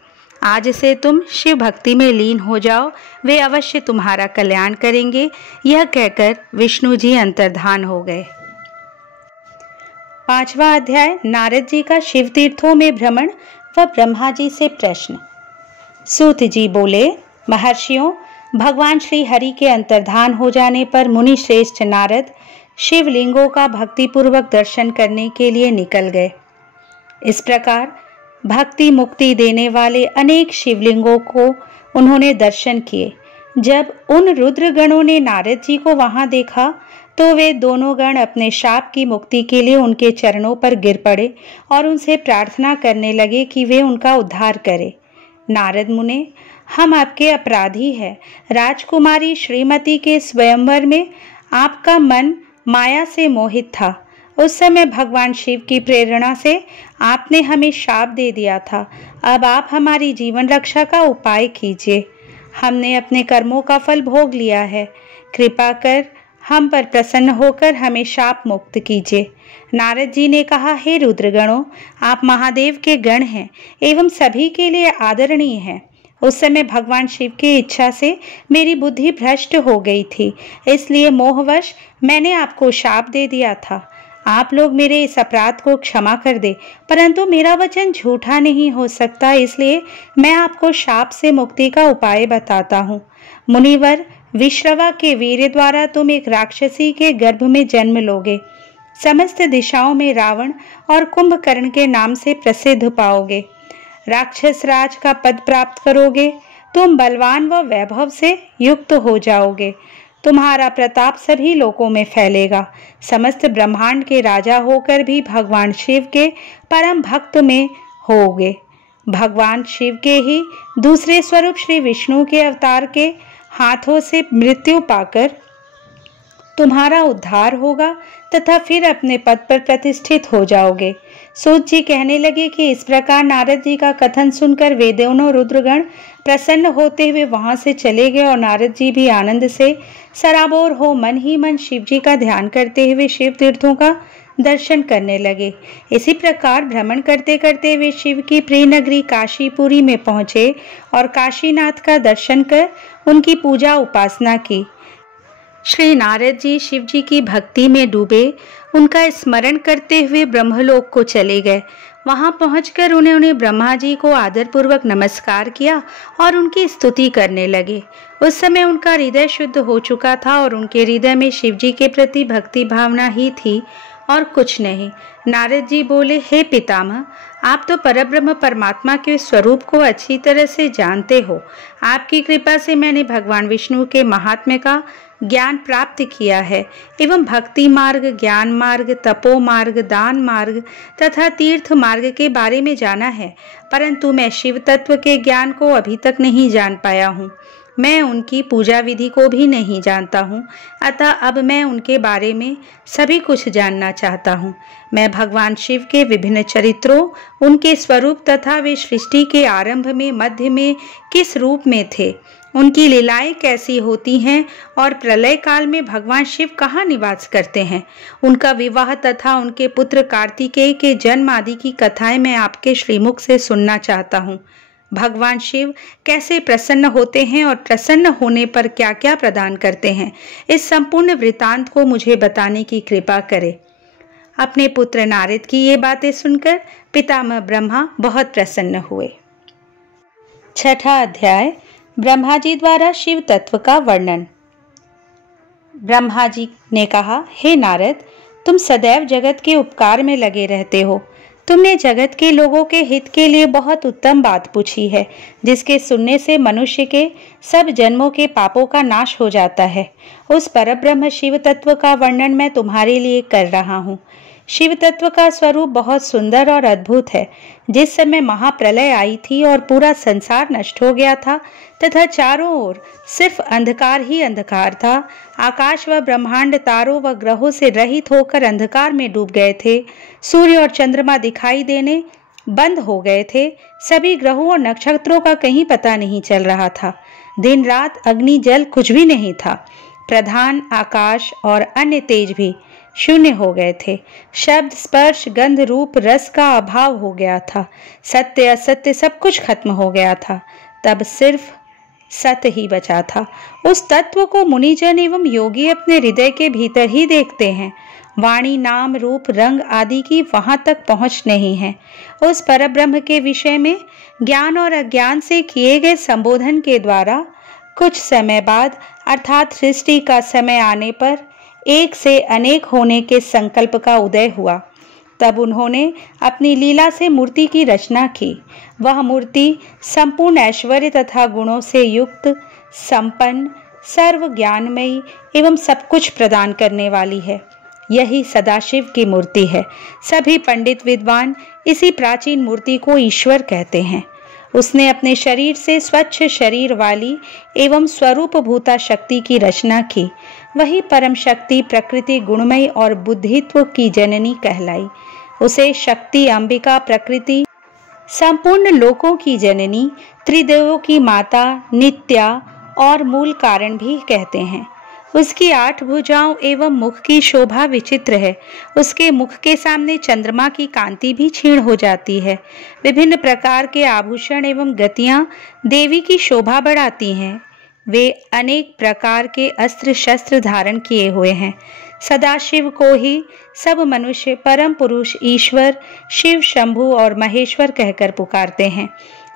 आज से तुम शिव भक्ति में लीन हो जाओ, वे अवश्य तुम्हारा कल्याण करेंगे। यह कहकर विष्णु जी अंतर्धान हो गए। 5वां अध्याय, नारद जी का शिव तीर्थों में भ्रमण व ब्रह्मा जी से प्रश्न। सूत जी बोले, महर्षियों, भगवान श्री हरि के अंतर्धान हो जाने पर मुनि श्रेष्ठ नारद शिवलिंगों का भक्तिपूर्वक दर्शन करने के लिए निकल गए। इस प्रकार भक्ति मुक्ति देने वाले अनेक शिवलिंगों को उन्होंने दर्शन किए। जब उन रुद्रगणों ने नारद जी को वहां देखा तो वे दोनों गण अपने शाप की मुक्ति के लिए उनके चरणों पर गिर पड़े और उनसे प्रार्थना करने लगे कि वे उनका उद्धार करें। नारद मुने, हम आपके अपराधी हैं। राजकुमारी श्रीमती के स्वयंवर में आपका मन माया से मोहित था। उस समय भगवान शिव की प्रेरणा से आपने हमें शाप दे दिया था। अब आप हमारी जीवन रक्षा का उपाय कीजिए। हमने अपने कर्मों का फल भोग लिया है। कृपा कर हम पर प्रसन्न होकर हमें शाप मुक्त कीजिए। नारद जी ने कहा, हे रुद्रगणों, आप महादेव के गण हैं एवं सभी के लिए आदरणीय हैं। उस समय भगवान शिव की इच्छा से मेरी बुद्धि भ्रष्ट हो गई थी, इसलिए मोहवश मैंने आपको शाप दे दिया था। आप लोग मेरे इस अपराध को क्षमा कर दे, परंतु मेरा वचन झूठा नहीं हो सकता, इसलिए मैं आपको शाप से मुक्ति का उपाय बताता हूँ। मुनिवर, विश्रवा के वीर्य द्वारा तुम एक राक्षसी के गर्भ में जन्म लोगे। समस्त दिशाओं में रावण और कुंभकर्ण के नाम से प्रसिद्ध पाओगे। राक्षस राज का पद प्राप्त करोगे। तुम बलवान व वैभव से युक्त हो जाओगे। तुम्हारा प्रताप सभी लोकों में फैलेगा। समस्त ब्रह्मांड के राजा होकर भी भगवान शिव के परम भक्त में होगे। भगवान शिव के ही दूसरे स्वरूप श्री विष्णु के अवतार के हाथों से मृत्यु पाकर तुम्हारा उद्धार होगा तथा फिर अपने पद पर प्रतिष्ठित हो जाओगे। सूत जी कहने लगे कि इस प्रकार नारद जी का कथन सुनकर वे दोनों रुद्रगण प्रसन्न होते हुए वहां से चले गए और नारद जी भी आनंद से सराबोर हो मन ही मन शिव जी का ध्यान करते हुए शिव तीर्थों का दर्शन करने लगे। इसी प्रकार भ्रमण करते करते वे शिव की प्रिय नगरी काशीपुरी में पहुंचे और काशीनाथ का दर्शन कर उनकी पूजा उपासना की। श्री नारद जी शिव जी की भक्ति में डूबे उनका स्मरण करते हुए ब्रह्मलोक को चले गए। वहां पहुंचकर उन्होंने ब्रह्मा जी को आदरपूर्वक नमस्कार किया और उनकी स्तुति करने लगे। उस समय उनका हृदय शुद्ध हो चुका था और उनके हृदय में शिव जी के प्रति भक्ति भावना ही थी और कुछ नहीं। नारद जी बोले, हे पितामह, आप तो परब्रह्म परमात्मा के स्वरूप को अच्छी तरह से जानते हो। आपकी कृपा से मैंने भगवान विष्णु के महात्म्य का ज्ञान प्राप्त किया है एवं भक्ति मार्ग, ज्ञान मार्ग, तपो मार्ग, दान मार्ग तथा तीर्थ मार्ग के बारे में जाना है, परंतु मैं शिव तत्व के ज्ञान को अभी तक नहीं जान पाया हूँ। मैं उनकी पूजा विधि को भी नहीं जानता हूँ, अतः अब मैं उनके बारे में सभी कुछ जानना चाहता हूँ। मैं भगवान शिव के विभिन्न चरित्रों, उनके स्वरूप तथा वे सृष्टि के आरंभ में, मध्य में किस रूप में थे, उनकी लीलाएं कैसी होती हैं और प्रलय काल में भगवान शिव कहाँ निवास करते हैं, उनका विवाह तथा उनके पुत्र कार्तिकेय के जन्म आदि की कथाएं मैं आपके श्रीमुख से सुनना चाहता हूँ। भगवान शिव कैसे प्रसन्न होते हैं और प्रसन्न होने पर क्या क्या प्रदान करते हैं, इस संपूर्ण वृतांत को मुझे बताने की कृपा करें। अपने पुत्र नारद की ये बातें सुनकर पितामह ब्रह्मा बहुत प्रसन्न हुए। छठा अध्याय, ब्रह्मा जी द्वारा शिव तत्व का वर्णन। ब्रह्मा जी ने कहा, हे नारद, तुम सदैव जगत के उपकार में लगे रहते हो। तुमने जगत के लोगों के हित के लिए बहुत उत्तम बात पूछी है, जिसके सुनने से मनुष्य के सब जन्मों के पापों का नाश हो जाता है। उस परब्रह्म शिव तत्व का वर्णन मैं तुम्हारे लिए कर रहा हूँ। शिव तत्व का स्वरूप बहुत सुंदर और अद्भुत है। जिस समय महाप्रलय आई थी और पूरा संसार नष्ट हो गया था तथा चारों ओर सिर्फ अंधकार ही अंधकार था, आकाश व ब्रह्मांड तारों व ग्रहों से रहित होकर अंधकार में डूब गए थे। सूर्य और चंद्रमा दिखाई देने बंद हो गए थे। सभी ग्रहों और नक्षत्रों का कहीं पता नहीं चल रहा था। दिन रात, अग्नि जल कुछ भी नहीं था। प्रधान आकाश और अन्य तेज भी शून्य हो गए थे। शब्द, स्पर्श, गंध, रूप, रस का अभाव हो गया था। सत्य असत्य सब कुछ खत्म हो गया था। तब सिर्फ सत्य ही बचा था। उस तत्व को मुनिजन एवं योगी अपने हृदय के भीतर ही देखते हैं। वाणी, नाम, रूप, रंग आदि की वहां तक पहुंच नहीं है। उस परब्रह्म के विषय में ज्ञान और अज्ञान से किए गए संबोधन के द्वारा कुछ समय बाद अर्थात सृष्टि का समय आने पर एक से अनेक होने के संकल्प का उदय हुआ। तब उन्होंने अपनी लीला से मूर्ति की रचना की। वह मूर्ति संपूर्ण ऐश्वर्य तथा गुणों से युक्त, संपन्न, सर्व ज्ञानमयी एवं सब कुछ प्रदान करने वाली है। यही सदाशिव की मूर्ति है। सभी पंडित विद्वान इसी प्राचीन मूर्ति को ईश्वर कहते हैं। उसने अपने शरीर से स्वच्छ शरीर वाली एवं स्वरूप भूता शक्ति की रचना की। वही परम शक्ति प्रकृति गुणमयी और बुद्धित्व की जननी कहलाई। उसे शक्ति अंबिका प्रकृति संपूर्ण लोकों की जननी, त्रिदेवों की माता, नित्या और मूल कारण भी कहते हैं। उसकी 8 भुजाओं एवं मुख की शोभा विचित्र है। उसके मुख के सामने चंद्रमा की कांति भी क्षीण हो जाती है। विभिन्न प्रकार के आभूषण एवं गतियां देवी की शोभा बढ़ाती हैं। वे अनेक प्रकार के अस्त्र शस्त्र धारण किए हुए हैं। सदाशिव को ही सब मनुष्य परम पुरुष ईश्वर, शिव, शंभु और महेश्वर कहकर पुकारते हैं।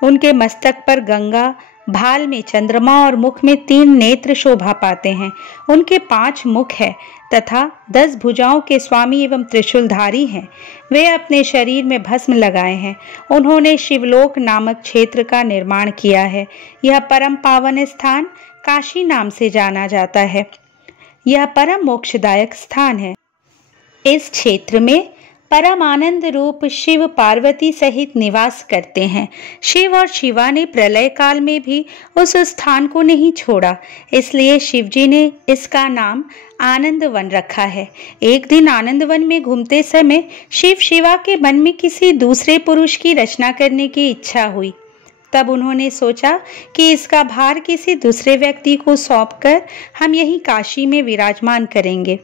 उनके मस्तक पर गंगा, भाल में चंद्रमा और मुख में 3 नेत्र शोभा पाते हैं। उनके 5 मुख है तथा 10 भुजाओं के स्वामी एवं त्रिशूलधारी हैं। वे अपने शरीर में भस्म लगाए हैं। उन्होंने शिवलोक नामक क्षेत्र का निर्माण किया है। यह परम पावन स्थान काशी नाम से जाना जाता है। यह परम मोक्षदायक स्थान है। इस क्षेत्र में परम आनंद रूप शिव पार्वती सहित निवास करते हैं। शिव और शिवा ने प्रलय काल में भी उस स्थान को नहीं छोड़ा, इसलिए शिव जी ने इसका नाम आनंद वन रखा है। एक दिन आनंद वन में घूमते समय शिव शिवा के मन में किसी दूसरे पुरुष की रचना करने की इच्छा हुई। तब उन्होंने सोचा कि इसका भार किसी दूसरे व्यक्ति को सौंपकर हम यहीं काशी में विराजमान करेंगे।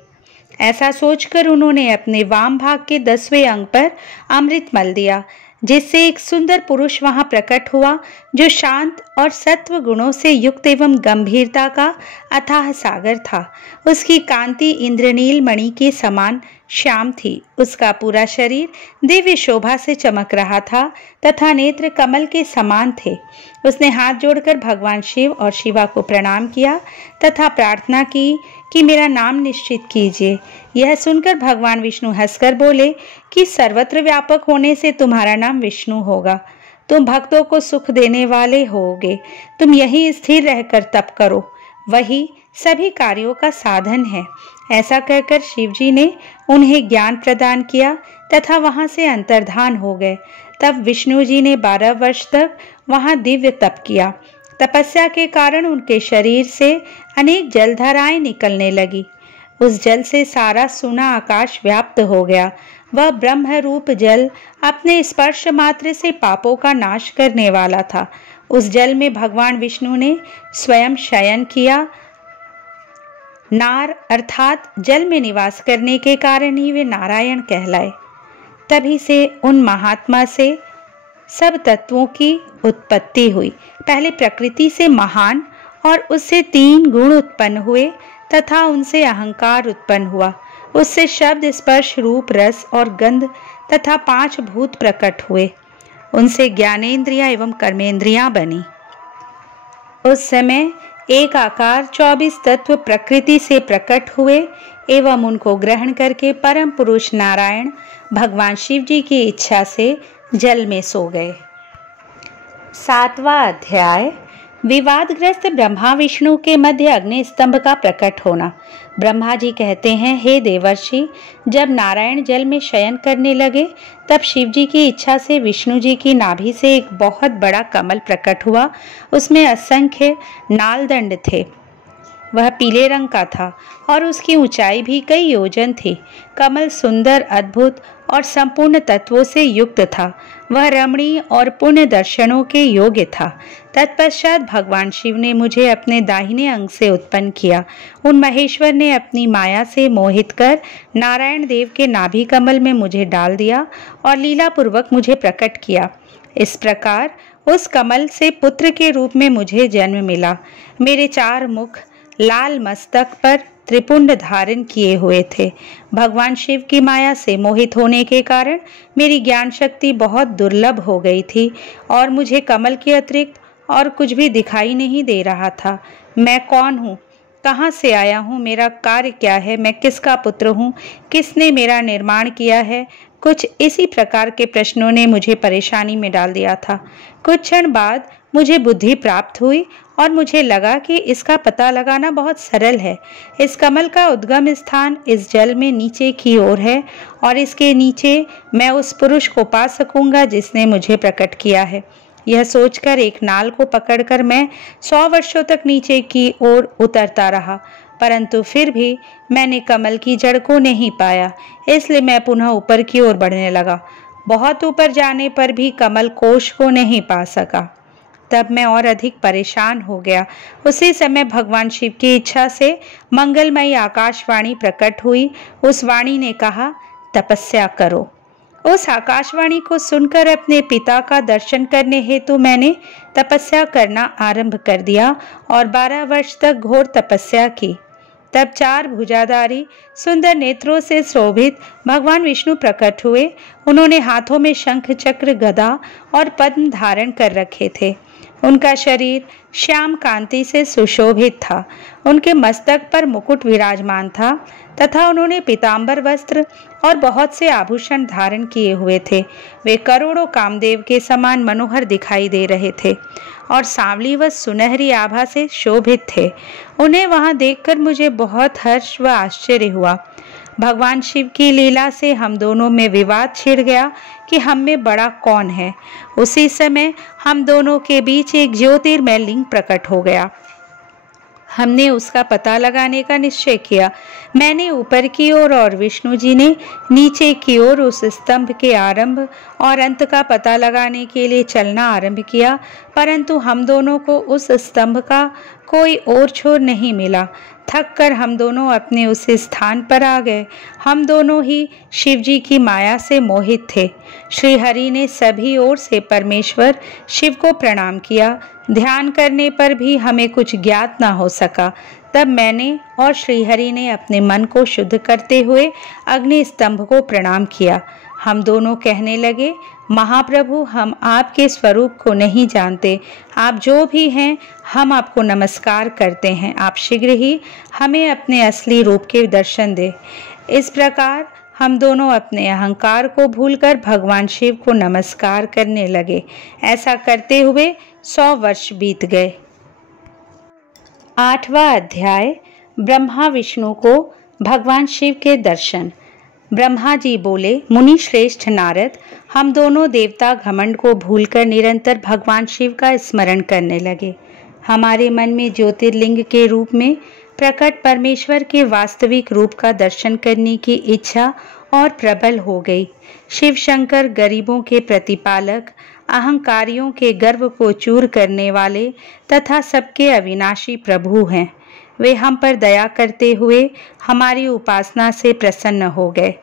ऐसा सोचकर उन्होंने अपने वाम भाग के 10वें अंग पर अमृत मल दिया, जिससे एक सुंदर पुरुष वहां प्रकट हुआ, जो शांत और सत्व गुणों से युक्त एवं गंभीरता का अथाह सागर था। उसकी कांति इंद्रनील मणि के समान श्याम थी। उसका पूरा शरीर दिव्य शोभा से चमक रहा था तथा नेत्र कमल के समान थे। उसने हाथ जोड़कर भगवान शिव और शिवा को प्रणाम किया तथा प्रार्थना की कि मेरा नाम निश्चित कीजिए। यह सुनकर भगवान विष्णु हंसकर बोले कि सर्वत्र व्यापक होने से तुम्हारा नाम विष्णु होगा। तुम भक्तों को सुख देने वाले होगे। तुम यहीं स्थिर रहकर तप करो, वही सभी कार्यों का साधन है। ऐसा कहकर शिवजी ने उन्हें ज्ञान प्रदान किया तथा वहां से अंतर्धान हो गए। तब विष्णु जी ने 12 वर्ष तक वहां दिव्य तप किया। तपस्या के कारण उनके शरीर से अनेक जलधाराएं निकलने लगी। उस जल से सारा सुना आकाश व्याप्त हो गया। वह ब्रह्म रूप जल अपने स्पर्श मात्र से पापों का नाश करने वाला था। उस जल में भगवान विष्णु ने स्वयं शयन किया। नार अर्थात जल में निवास करने के कारण ही वे नारायण कहलाए। तभी से उन महात्मा से सब तत्वों की उत्पत्ति हुई। पहले प्रकृति से महान और उससे 3 गुण उत्पन्न हुए तथा उनसे अहंकार उत्पन्न हुआ। उससे शब्द, स्पर्श, रूप, रस और गंध तथा 5 भूत प्रकट हुए। उनसे ज्ञानेंद्रियां एवं कर्मेंद्रियां बनी। उस समय एक आकार 24 तत्व प्रकृति से प्रकट हुए एवं उनको ग्रहण करके परम पुरुष नारायण भगवान शिव जी की इच्छा से जल में सो गए। 7वां अध्याय विवादग्रस्त ब्रह्मा विष्णु के मध्य अग्नि स्तंभ का प्रकट होना। ब्रह्मा जी कहते हैं, हे देवर्षि, जब नारायण जल में शयन करने लगे तब शिव जी की इच्छा से विष्णु जी की नाभि से एक बहुत बड़ा कमल प्रकट हुआ। उसमें असंख्य नालदंड थे। वह पीले रंग का था और उसकी ऊंचाई भी कई योजन थी। कमल सुंदर, अद्भुत और संपूर्ण तत्वों से युक्त था। वह रमणीय और पुण्य दर्शनों के योग्य था। तत्पश्चात भगवान शिव ने मुझे अपने दाहिने अंग से उत्पन्न किया। उन महेश्वर ने अपनी माया से मोहित कर नारायण देव के नाभि कमल में मुझे डाल दिया और लीला पूर्वक मुझे प्रकट किया। इस प्रकार उस कमल से पुत्र के रूप में मुझे जन्म मिला। मेरे 4 मुख लाल मस्तक पर त्रिपुंड धारण किए हुए थे। भगवान शिव की माया से मोहित होने के कारण मेरी ज्ञान शक्ति बहुत दुर्लभ हो गई थी और मुझे कमल के अतिरिक्त और कुछ भी दिखाई नहीं दे रहा था। मैं कौन हूँ, कहाँ से आया हूँ, मेरा कार्य क्या है, मैं किसका पुत्र हूँ, किसने मेरा निर्माण किया है, कुछ इसी प्रकार के प्रश्नों ने मुझे परेशानी में डाल दिया था। कुछ क्षण बाद मुझे बुद्धि प्राप्त हुई और मुझे लगा कि इसका पता लगाना बहुत सरल है। इस कमल का उद्गम स्थान इस जल में नीचे की ओर है और इसके नीचे मैं उस पुरुष को पा सकूंगा जिसने मुझे प्रकट किया है। यह सोचकर एक नाल को पकड़कर मैं 100 वर्षों तक नीचे की ओर उतरता रहा, परंतु फिर भी मैंने कमल की जड़ को नहीं पाया, इसलिए मैं पुनः ऊपर की ओर बढ़ने लगा। बहुत ऊपर जाने पर भी कमल कोश को नहीं पा सका। तब मैं और अधिक परेशान हो गया। उसी समय भगवान शिव की इच्छा से मंगलमयी आकाशवाणी प्रकट हुई। उस वाणी ने कहा, तपस्या करो। उस आकाशवाणी को सुनकर अपने पिता का दर्शन करने हेतु मैंने तपस्या करना आरंभ कर दिया और 12 वर्ष तक घोर तपस्या की। तब 4 भुजाधारी सुंदर नेत्रों से शोभित भगवान विष्णु प्रकट हुए। उन्होंने हाथों में शंख, चक्र, गदा और पद्म धारण कर रखे थे। उनका शरीर श्याम कांति से सुशोभित था। उनके मस्तक पर मुकुट विराजमान था तथा उन्होंने पीतांबर वस्त्र और बहुत से आभूषण धारण किए हुए थे। वे करोड़ों कामदेव के समान मनोहर दिखाई दे रहे थे और सांवली व सुनहरी आभा से शोभित थे। उन्हें वहां देखकर मुझे बहुत हर्ष व आश्चर्य हुआ। भगवान शिव की लीला से हम दोनों में विवाद छिड़ गया कि हम में बड़ा कौन है। उसी समय हम दोनों के बीच एक ज्योतिर्मय लिंग प्रकट हो गया। हमने उसका पता लगाने का निश्चय किया। मैंने ऊपर की ओर और विष्णु जी ने नीचे की ओर उस स्तंभ के आरंभ और अंत का पता लगाने के लिए चलना आरंभ किया, परंतु हम दोनों को उस स्तंभ का कोई और छोर नहीं मिला। थक कर हम दोनों अपने उस स्थान पर आ गए। हम दोनों ही शिव जी की माया से मोहित थे। श्री हरि ने सभी ओर से परमेश्वर शिव को प्रणाम किया। ध्यान करने पर भी हमें कुछ ज्ञात न हो सका। तब मैंने और श्रीहरि ने अपने मन को शुद्ध करते हुए अग्नि स्तंभ को प्रणाम किया। हम दोनों कहने लगे, महाप्रभु, हम आपके स्वरूप को नहीं जानते। आप जो भी हैं, हम आपको नमस्कार करते हैं। आप शीघ्र ही हमें अपने असली रूप के दर्शन दें। इस प्रकार हम दोनों अपने अहंकार को भूलकर भगवान शिव को नमस्कार करने लगे। ऐसा करते हुए 100 वर्ष बीत गए। 8वां अध्याय, ब्रह्मा विष्णु को भगवान शिव के दर्शन। ब्रह्मा जी बोले, मुनि श्रेष्ठ नारद, हम दोनों देवता घमंड को भूलकर निरंतर भगवान शिव का स्मरण करने लगे। हमारे मन में ज्योतिर्लिंग के रूप में प्रकट परमेश्वर के वास्तविक रूप का दर्शन करने की इच्छा और प्रबल हो गई। शिव शंकर गरीबों के प्रतिपालक, अहंकारियों के गर्व को चूर करने वाले तथा सबके अविनाशी प्रभु हैं। वे हम पर दया करते हुए हमारी उपासना से प्रसन्न हो गए।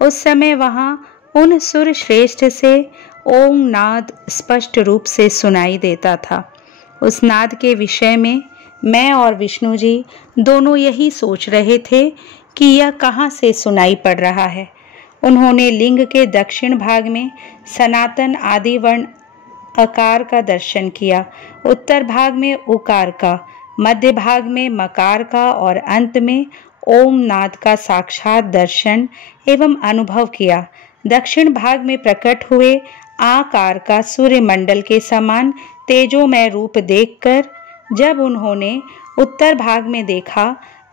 उस समय वहाँ उन सुर श्रेष्ठ से ओम नाद स्पष्ट रूप से सुनाई देता था। उस नाद के विषय में मैं और विष्णु जी दोनों यही सोच रहे थे कि यह कहाँ से सुनाई पड़ रहा है। उन्होंने लिंग के दक्षिण भाग में सनातन आदि वर्ण अकार का दर्शन किया, उत्तर भाग में उकार का, मध्य भाग में मकार का और अंत में ओम नाद का साक्षात दर्शन एवं अनुभव किया। दक्षिण भाग में प्रकट हुए आकार का सूर्यमंडल के समान तेजोमय रूप देखकर जब उन्होंने उत्तर भाग में देखा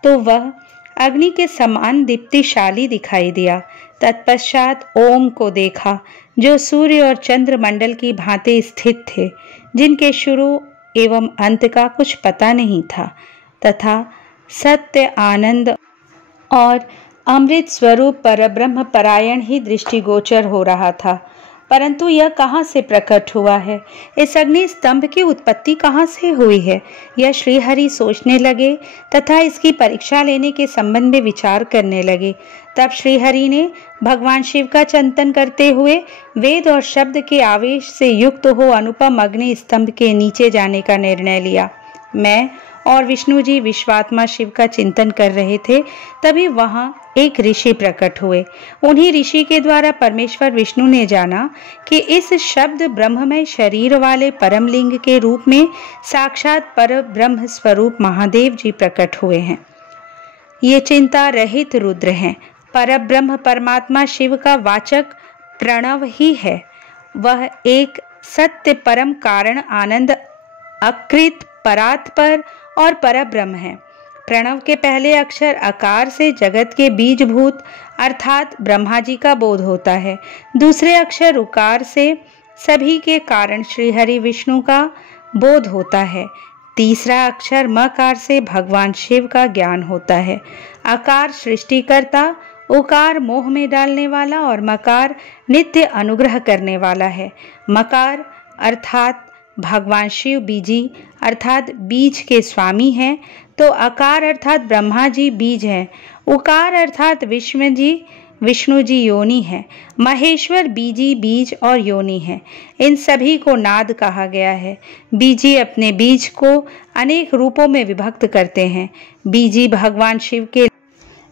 तो वह अग्नि के समान दीप्तिशाली दिखाई दिया। तत्पश्चात ओम को देखा जो सूर्य और चंद्र मंडल की भांति स्थित थे, जिनके शुरू एवं अंत का कुछ पता नहीं था तथा सत्य, आनंद और अमृत स्वरूप परब्रह्म परायण ही दृष्टिगोचर हो रहा था। परंतु यह कहाँ से प्रकट हुआ है? इस अग्नि स्तंभ की उत्पत्ति कहाँ से हुई है? यह श्रीहरि सोचने लगे तथा इसकी परीक्षा लेने के संबंध में विचार करने लगे। तब श्रीहरि ने भगवान शिव का चिंतन करते हुए वेद और शब्द के आवेश से युक्त हो अनुपम अग्नि स्तंभ के नीचे जाने का निर्णय लिया। मैं और विष्णु जी विश्वात्मा शिव का चिंतन कर रहे थे, तभी वहां एक ऋषि प्रकट हुए। उन्हीं ऋषि के द्वारा परमेश्वर विष्णु ने जाना कि इस शब्द ब्रह्ममय शरीर वाले परमलिंग के रूप में साक्षात पर ब्रह्म स्वरूप महादेव जी प्रकट हुए हैं। ये चिंता रहित रुद्र हैं। पर ब्रह्म परमात्मा शिव का वाचक प्रणव ही है। वह एक सत्य परम कारण आनंद अकृत परात्पर और परब्रह्म है। प्रणव के पहले अक्षर अकार से जगत के बीजभूत अर्थात ब्रह्मा जी का बोध होता है। दूसरे अक्षर उकार से सभी के कारण श्री हरि विष्णु का बोध होता है। तीसरा अक्षर मकार से भगवान शिव का ज्ञान होता है। अकार सृष्टिकर्ता, उकार मोह में डालने वाला और मकार नित्य अनुग्रह करने वाला है। मकार अर्थात भगवान शिव बीजी अर्थात बीज के स्वामी हैं, तो अकार अर्थात ब्रह्मा जी बीज हैं। उकार अर्थात विष्णु जी योनि है। महेश्वर बीजी बीज और योनि है। इन सभी को नाद कहा गया है। बीजी अपने बीज को अनेक रूपों में विभक्त करते हैं। बीजी भगवान शिव के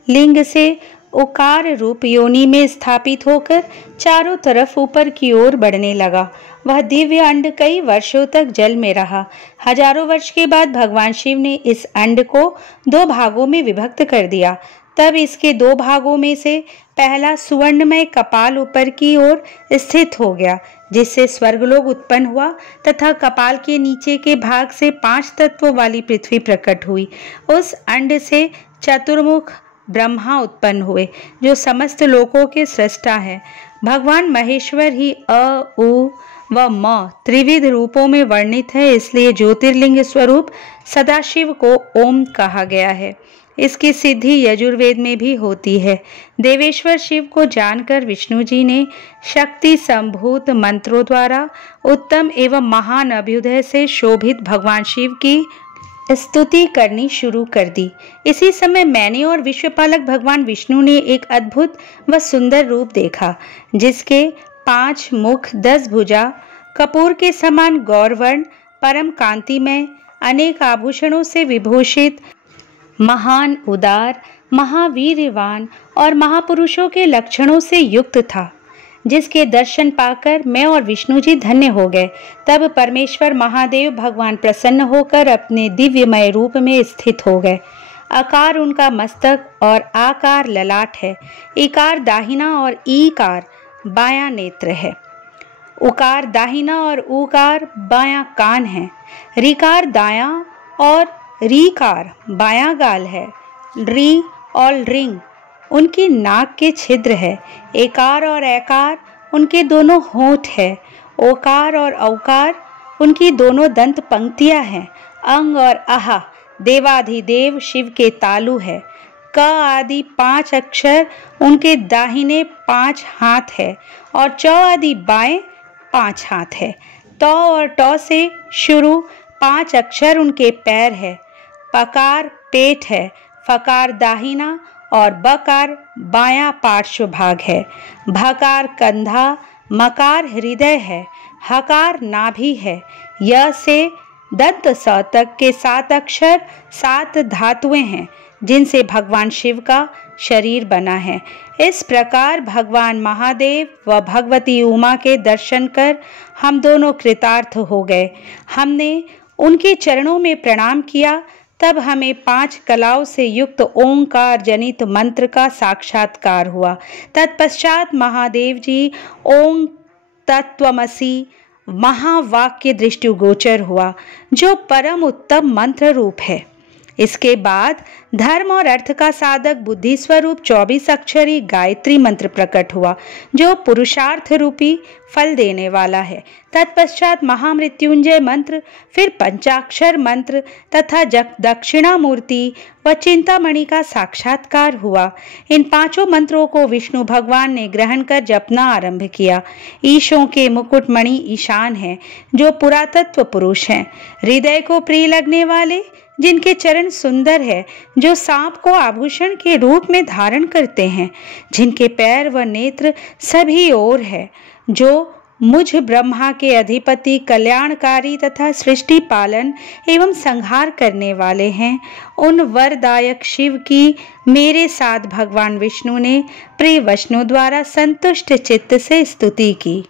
लिंग से उकार रूप योनि में स्थापित होकर चारों तरफ ऊपर की ओर बढ़ने लगा। वह दिव्य अंड कई वर्षों तक जल में रहा। हजारों वर्ष के बाद भगवान शिव ने इस अंड को 2 भागों में विभक्त कर दिया। तब इसके 2 भागों में से पहला सुवर्णमय कपाल ऊपर की ओर स्थित हो गया, जिससे स्वर्गलोक उत्पन्न हुआ तथा कपाल के नीचे के भाग से 5 तत्वों वाली पृथ्वी प्रकट हुई। उस अंड से चतुर्मुख ब्रह्मा उत्पन्न हुए, जो समस्त लोकों के सृष्टा है। भगवान महेश्वर ही अ, उ व म त्रिविध रूपों में वर्णित है, इसलिए ज्योतिर्लिंग स्वरूप सदाशिव को ओम कहा गया है। इसकी सिद्धि यजुर्वेद में भी होती है। देवेश्वर शिव को जानकर विष्णु जी ने शक्ति संभूत मंत्रों द्वारा उत्तम एवं महान अभ्युदय से शोभित भगवान शिव की स्तुति करनी शुरू कर दी। इसी समय मैंने और विश्वपालक भगवान विष्णु ने एक अद्भुत व सुंदर रूप देखा, जिसके 5 मुख 10 भुजा, कपूर के समान गौरवर्ण, परम कांतिमय, अनेक आभूषणों से विभूषित, महान, उदार, महावीर्यवान और महापुरुषों के लक्षणों से युक्त था, जिसके दर्शन पाकर मैं और विष्णु जी धन्य हो गए। तब परमेश्वर महादेव भगवान प्रसन्न होकर अपने दिव्यमय रूप में स्थित हो गए। आकार उनका मस्तक और आकार ललाट है। इकार दाहिना और ईकार बायां नेत्र है। उकार दाहिना और ऊकार बायां कान है। ऋकार दायां और रीकार बायां गाल है। री और रिंग उनकी नाक के छिद्र है। एकार और ऐकार उनके दोनों होंठ है। ओकार और औकार उनकी दोनों दंत पंक्तियां हैं। अंग और आहा देवाधिदेव शिव के तालु है। क आदि 5 अक्षर उनके दाहिने 5 हाथ है और च आदि बाएं 5 हाथ है। त और ट से शुरू 5 अक्षर उनके पैर है। पकार पेट है। फकार दाहिना और बकार बायां पार्श्व भाग है। भकार कंधा, मकार हृदय है। हकार नाभि है। य से दंत स तक के 7 अक्षर 7 धातुएं हैं, जिनसे भगवान शिव का शरीर बना है। इस प्रकार भगवान महादेव व भगवती उमा के दर्शन कर हम दोनों कृतार्थ हो गए। हमने उनके चरणों में प्रणाम किया। तब हमें 5 कलाओं से युक्त ओंकार जनित मंत्र का साक्षात्कार हुआ। तत्पश्चात महादेव जी ओं तत्वमसि महावाक्य दृष्टिगोचर हुआ, जो परम उत्तम मंत्र रूप है। इसके बाद धर्म और अर्थ का साधक बुद्धि स्वरूप 24 अक्षरी गायत्री मंत्र प्रकट हुआ, जो पुरुषार्थ रूपी फल देने वाला है। तत्पश्चात महामृत्युंजय मंत्र, फिर पंचाक्षर मंत्र तथा दक्षिणामूर्ति व चिंतामणि का साक्षात्कार हुआ। इन 5 मंत्रों को विष्णु भगवान ने ग्रहण कर जपना आरंभ किया। ईशों के मुकुटमणि ईशान है, जो पुरातत्व पुरुष हैं, हृदय को प्रिय लगने वाले, जिनके चरण सुंदर है, जो सांप को आभूषण के रूप में धारण करते हैं, जिनके पैर व नेत्र सभी ओर है, जो मुझ ब्रह्मा के अधिपति, कल्याणकारी तथा सृष्टि पालन एवं संहार करने वाले हैं। उन वरदायक शिव की मेरे साथ भगवान विष्णु ने प्रिय वचनों द्वारा संतुष्ट चित्त से स्तुति की।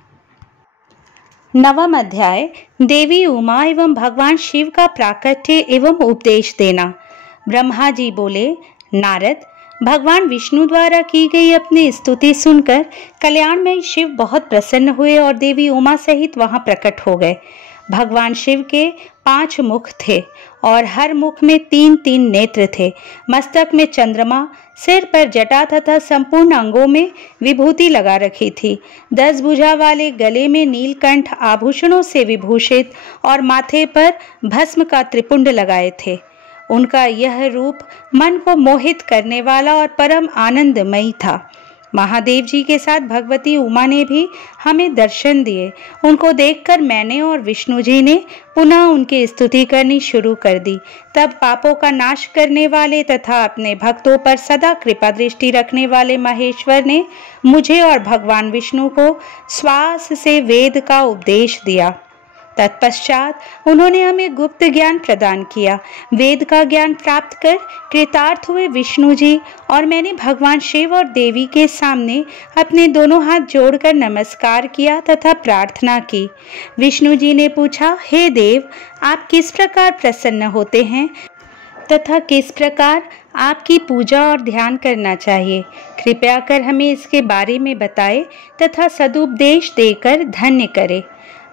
9वां अध्याय देवी उमा एवं भगवान शिव का प्राकट्य एवं उपदेश देना। ब्रह्मा जी बोले, नारद, भगवान विष्णु द्वारा की गई अपनी स्तुति सुनकर कल्याणमय शिव बहुत प्रसन्न हुए और देवी उमा सहित वहां प्रकट हो गए। भगवान शिव के 5 मुख थे और हर मुख में 3-3 नेत्र थे। मस्तक में चंद्रमा, सिर पर जटा तथा संपूर्ण अंगों में विभूति लगा रखी थी। 10 भुजा वाले गले में नीलकंठ आभूषणों से विभूषित और माथे पर भस्म का त्रिपुंड लगाए थे। उनका यह रूप मन को मोहित करने वाला और परम आनंदमयी था। महादेव जी के साथ भगवती उमा ने भी हमें दर्शन दिए। उनको देखकर मैंने और विष्णु जी ने पुनः उनकी स्तुति करनी शुरू कर दी। तब पापों का नाश करने वाले तथा अपने भक्तों पर सदा कृपा दृष्टि रखने वाले महेश्वर ने मुझे और भगवान विष्णु को श्वास से वेद का उपदेश दिया। तत्पश्चात उन्होंने हमें गुप्त ज्ञान प्रदान किया। वेद का ज्ञान प्राप्त कर कृतार्थ हुए विष्णु जी और मैंने भगवान शिव और देवी के सामने अपने दोनों हाथ जोड़कर नमस्कार किया तथा प्रार्थना की। विष्णु जी ने पूछा, हे देव, आप किस प्रकार प्रसन्न होते हैं तथा किस प्रकार आपकी पूजा और ध्यान करना चाहिए? कृपया कर हमें इसके बारे में बताएं तथा सदुपदेश देकर धन्य करें।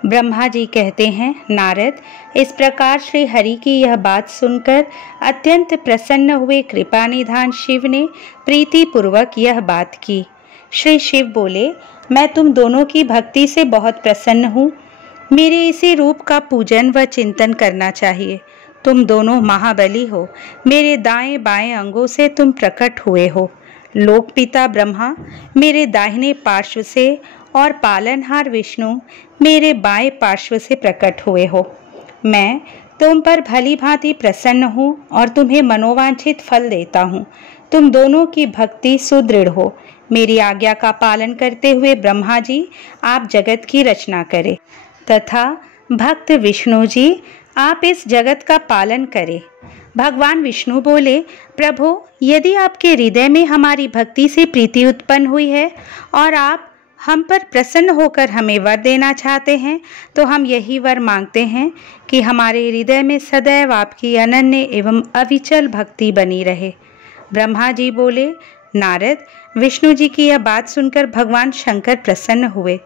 ब्रह्मा जी कहते हैं, नारद, इस प्रकार श्री हरि की यह बात सुनकर अत्यंत प्रसन्न हुए कृपा निधान शिव ने प्रीति पूर्वक यह बात की। श्री शिव बोले, मैं तुम दोनों की भक्ति से बहुत प्रसन्न हूँ। मेरे इसी रूप का पूजन व चिंतन करना चाहिए। तुम दोनों महाबली हो। मेरे दाएं बाएं अंगों से तुम प्रकट हुए हो। लोकपिता ब्रह्मा मेरे दाहिने पार्श्व से और पालनहार विष्णु मेरे बाएं पार्श्व से प्रकट हुए हो। मैं तुम पर भली भांति प्रसन्न हूँ और तुम्हें मनोवांछित फल देता हूँ। तुम दोनों की भक्ति सुदृढ़ हो। मेरी आज्ञा का पालन करते हुए ब्रह्मा जी आप जगत की रचना करें तथा भक्त विष्णु जी आप इस जगत का पालन करें। भगवान विष्णु बोले, प्रभु, यदि आपके हृदय में हमारी भक्ति से प्रीति उत्पन्न हुई है और आप हम पर प्रसन्न होकर हमें वर देना चाहते हैं, तो हम यही वर मांगते हैं कि हमारे हृदय में सदैव आपकी अनन्य एवं अविचल भक्ति बनी रहे। ब्रह्मा जी बोले, नारद, विष्णु जी की यह बात सुनकर भगवान शंकर प्रसन्न हुए।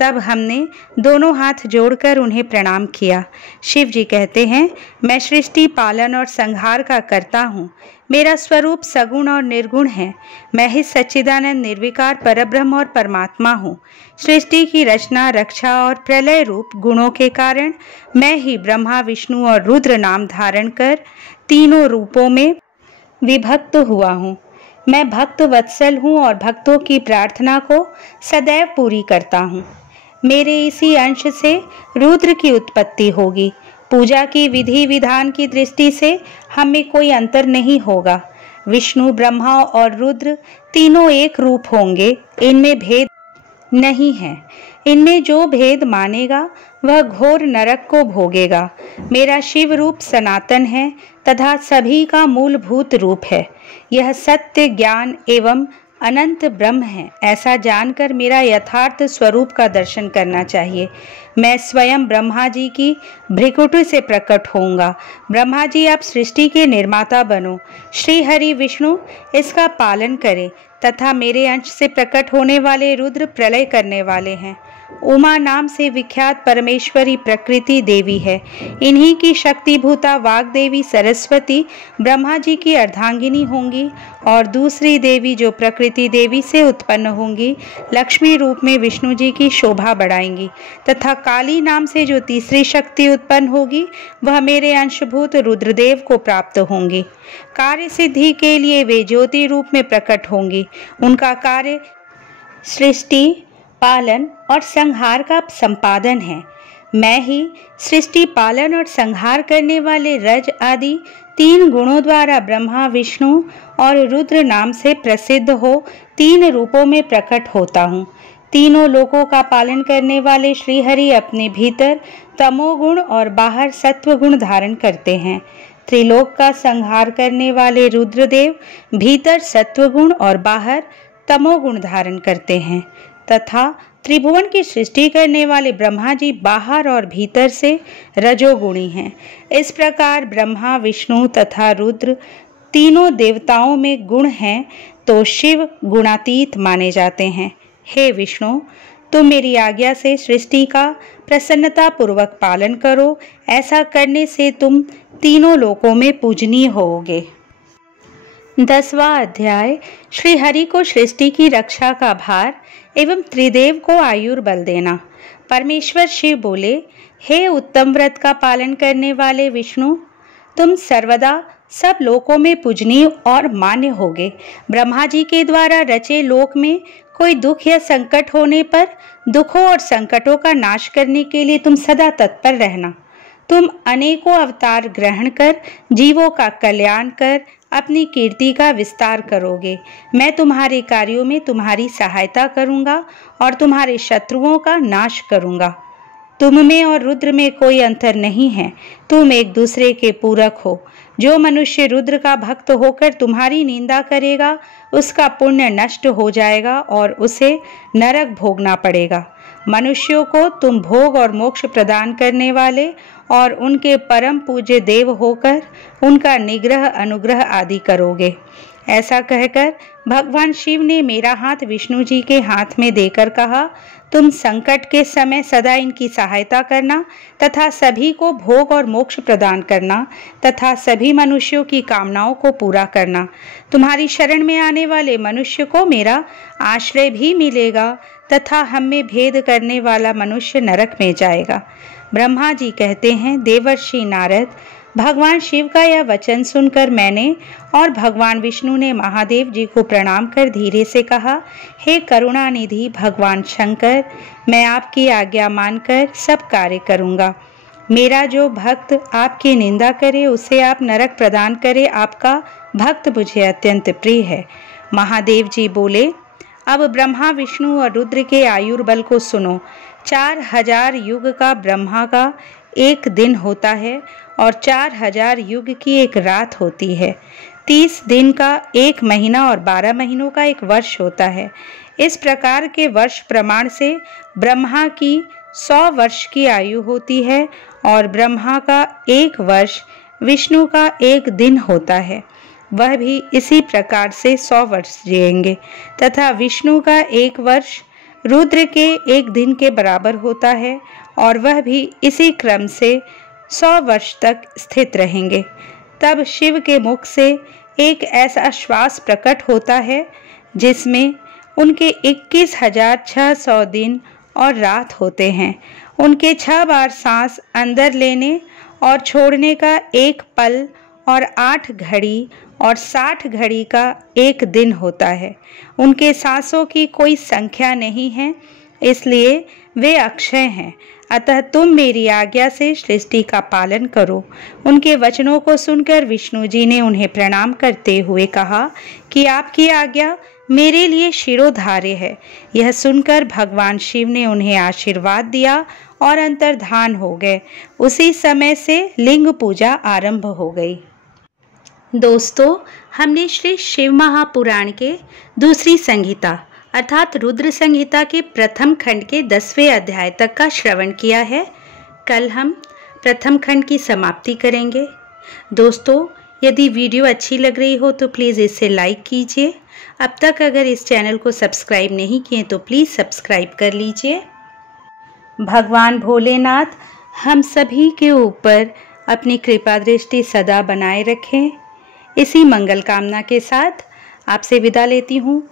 तब हमने दोनों हाथ जोड़कर उन्हें प्रणाम किया। शिव जी कहते हैं, मैं सृष्टि, पालन और संहार का कर्ता हूँ। मेरा स्वरूप सगुण और निर्गुण है। मैं ही सच्चिदानंद निर्विकार परब्रह्म और परमात्मा हूँ। सृष्टि की रचना, रक्षा और प्रलय रूप गुणों के कारण मैं ही ब्रह्मा, विष्णु और रुद्र नाम धारण कर तीनों रूपों में विभक्त हुआ हूँ। मैं भक्त वत्सल हूँ और भक्तों की प्रार्थना को सदैव पूरी करता हूँ। मेरे इसी अंश से रुद्र की उत्पत्ति होगी। पूजा की विधि विधान की दृष्टि से हमें कोई अंतर नहीं होगा। विष्णु, ब्रह्मा और रुद्र तीनों एक रूप होंगे। इनमें भेद नहीं है। इनमें जो भेद मानेगा वह घोर नरक को भोगेगा। मेरा शिव रूप सनातन है तथा सभी का मूलभूत रूप है। यह सत्य, ज्ञान एवं अनंत ब्रह्म है। ऐसा जानकर मेरा यथार्थ स्वरूप का दर्शन करना चाहिए। मैं स्वयं ब्रह्मा जी की भ्रिकुटी से प्रकट होऊंगा। ब्रह्मा जी, आप सृष्टि के निर्माता बनो। श्री हरि विष्णु इसका पालन करें तथा मेरे अंश से प्रकट होने वाले रुद्र प्रलय करने वाले हैं। उमा नाम से विख्यात परमेश्वरी प्रकृति देवी है। इन्हीं की शक्तिभूता वाग देवी सरस्वती ब्रह्मा जी की अर्धांगिनी होंगी और दूसरी देवी जो प्रकृति देवी से उत्पन्न होंगी लक्ष्मी रूप में विष्णु जी की शोभा बढ़ाएंगी तथा काली नाम से जो तीसरी शक्ति उत्पन्न होगी वह मेरे अंशभूत रुद्रदेव को प्राप्त होंगी। कार्य सिद्धि के लिए वे ज्योति रूप में प्रकट होंगी। उनका कार्य सृष्टि, पालन और संहार का संपादन है। मैं ही सृष्टि, पालन और संहार करने वाले रज आदि 3 गुणों द्वारा ब्रह्मा, विष्णु और रुद्र नाम से प्रसिद्ध हो 3 रूपों में प्रकट होता हूँ। तीनों लोकों का पालन करने वाले श्रीहरि अपने भीतर तमोगुण और बाहर सत्वगुण धारण करते हैं। त्रिलोक का संहार करने वाले रुद्रदेव भीतर सत्वगुण और बाहर तमोगुण धारण करते हैं तथा त्रिभुवन की सृष्टि करने वाले ब्रह्मा जी बाहर और भीतर से रजोगुणी हैं। इस प्रकार ब्रह्मा, विष्णु तथा रुद्र तीनों देवताओं में गुण हैं तो शिव गुणातीत माने जाते हैं। हे विष्णु, तुम मेरी आज्ञा से सृष्टि का प्रसन्नता पूर्वक पालन करो। ऐसा करने से तुम तीनों लोकों में पूजनीय होोगे। 10वां अध्याय। श्री हरि को सृष्टि की रक्षा का भार एवं त्रिदेव को आयुर्बल देना। परमेश्वर शिव बोले, हे उत्तम व्रत का पालन करने वाले विष्णु, तुम सर्वदा सब लोकों में पूजनीय और मान्य होगे। ब्रह्मा जी के द्वारा रचे लोक में कोई दुख या संकट होने पर दुखों और संकटों का नाश करने के लिए तुम सदा तत्पर रहना। तुम अनेकों अवतार ग्रहण कर जीवों का कल्याण कर अपनी कीर्ति का विस्तार करोगे। मैं तुम्हारे कार्यों में तुम्हारी सहायता करूंगा और तुम्हारे शत्रुओं का नाश करूंगा। तुम में और रुद्र में कोई अंतर नहीं है, तुम एक दूसरे के पूरक हो। जो मनुष्य रुद्र का भक्त होकर तुम्हारी निंदा करेगा, उसका पुण्य नष्ट हो जाएगा और उसे नरक भोगना पड़ेगा। मनुष्यों को तुम भोग और मोक्ष प्रदान करने वाले और उनके परम पूज्य देव होकर उनका निग्रह अनुग्रह आदि करोगे। ऐसा कहकर भगवान शिव ने मेरा हाथ विष्णु जी के हाथ में देकर कहा, तुम संकट के समय सदा इनकी सहायता करना तथा सभी को भोग और मोक्ष प्रदान करना तथा सभी मनुष्यों की कामनाओं को पूरा करना। तुम्हारी शरण में आने वाले मनुष्य को मेरा आश्रय भी मिलेगा तथा हम में भेद करने वाला मनुष्य नरक में जाएगा। ब्रह्मा जी कहते हैं, देवर्षि नारद, भगवान शिव का यह वचन सुनकर मैंने और भगवान विष्णु ने महादेव जी को प्रणाम कर धीरे से कहा, हे करुणा निधि भगवान शंकर, मैं आपकी आज्ञा मानकर सब कार्य करूँगा। मेरा जो भक्त आपकी निंदा करे उसे आप नरक प्रदान करे, आपका भक्त मुझे अत्यंत प्रिय है। महादेव जी बोले, अब ब्रह्मा विष्णु और रुद्र के आयुर्बल को सुनो। 4000 युग का ब्रह्मा का एक दिन होता है और 4000 युग की एक रात होती है। 30 दिन का एक महीना और 12 महीनों का एक वर्ष होता है। इस प्रकार के वर्ष प्रमाण से ब्रह्मा की 100 वर्ष की आयु होती है और ब्रह्मा का एक वर्ष विष्णु का एक दिन होता है। वह भी इसी प्रकार से 100 वर्ष जिएंगे तथा विष्णु का एक वर्ष रुद्र के एक दिन के बराबर होता है और वह भी इसी क्रम से 100 वर्ष तक स्थित रहेंगे। तब शिव के मुख से एक ऐसा श्वास प्रकट होता है जिसमें उनके 21,600 दिन और रात होते हैं। उनके 6 बार सांस अंदर लेने और छोड़ने का एक पल और 8 घड़ी और 60 घड़ी का एक दिन होता है। उनके सांसों की कोई संख्या नहीं है, इसलिए वे अक्षय हैं। अतः तुम मेरी आज्ञा से सृष्टि का पालन करो। उनके वचनों को सुनकर विष्णु जी ने उन्हें प्रणाम करते हुए कहा कि आपकी आज्ञा मेरे लिए शिरोधार्य है। यह सुनकर भगवान शिव ने उन्हें आशीर्वाद दिया और अंतर्धान हो गए। उसी समय से लिंग पूजा आरंभ हो गई। दोस्तों, हमने श्री शिव महापुराण के दूसरी संहिता अर्थात रुद्र संहिता के प्रथम खंड के 10वें अध्याय तक का श्रवण किया है। कल हम प्रथम खंड की समाप्ति करेंगे। दोस्तों, यदि वीडियो अच्छी लग रही हो तो प्लीज़ इसे लाइक कीजिए। अब तक अगर इस चैनल को सब्सक्राइब नहीं किए तो प्लीज़ सब्सक्राइब कर लीजिए। भगवान भोलेनाथ हम सभी के ऊपर अपनी कृपा दृष्टि सदा बनाए रखें। इसी मंगल कामना के साथ आपसे विदा लेती हूँ।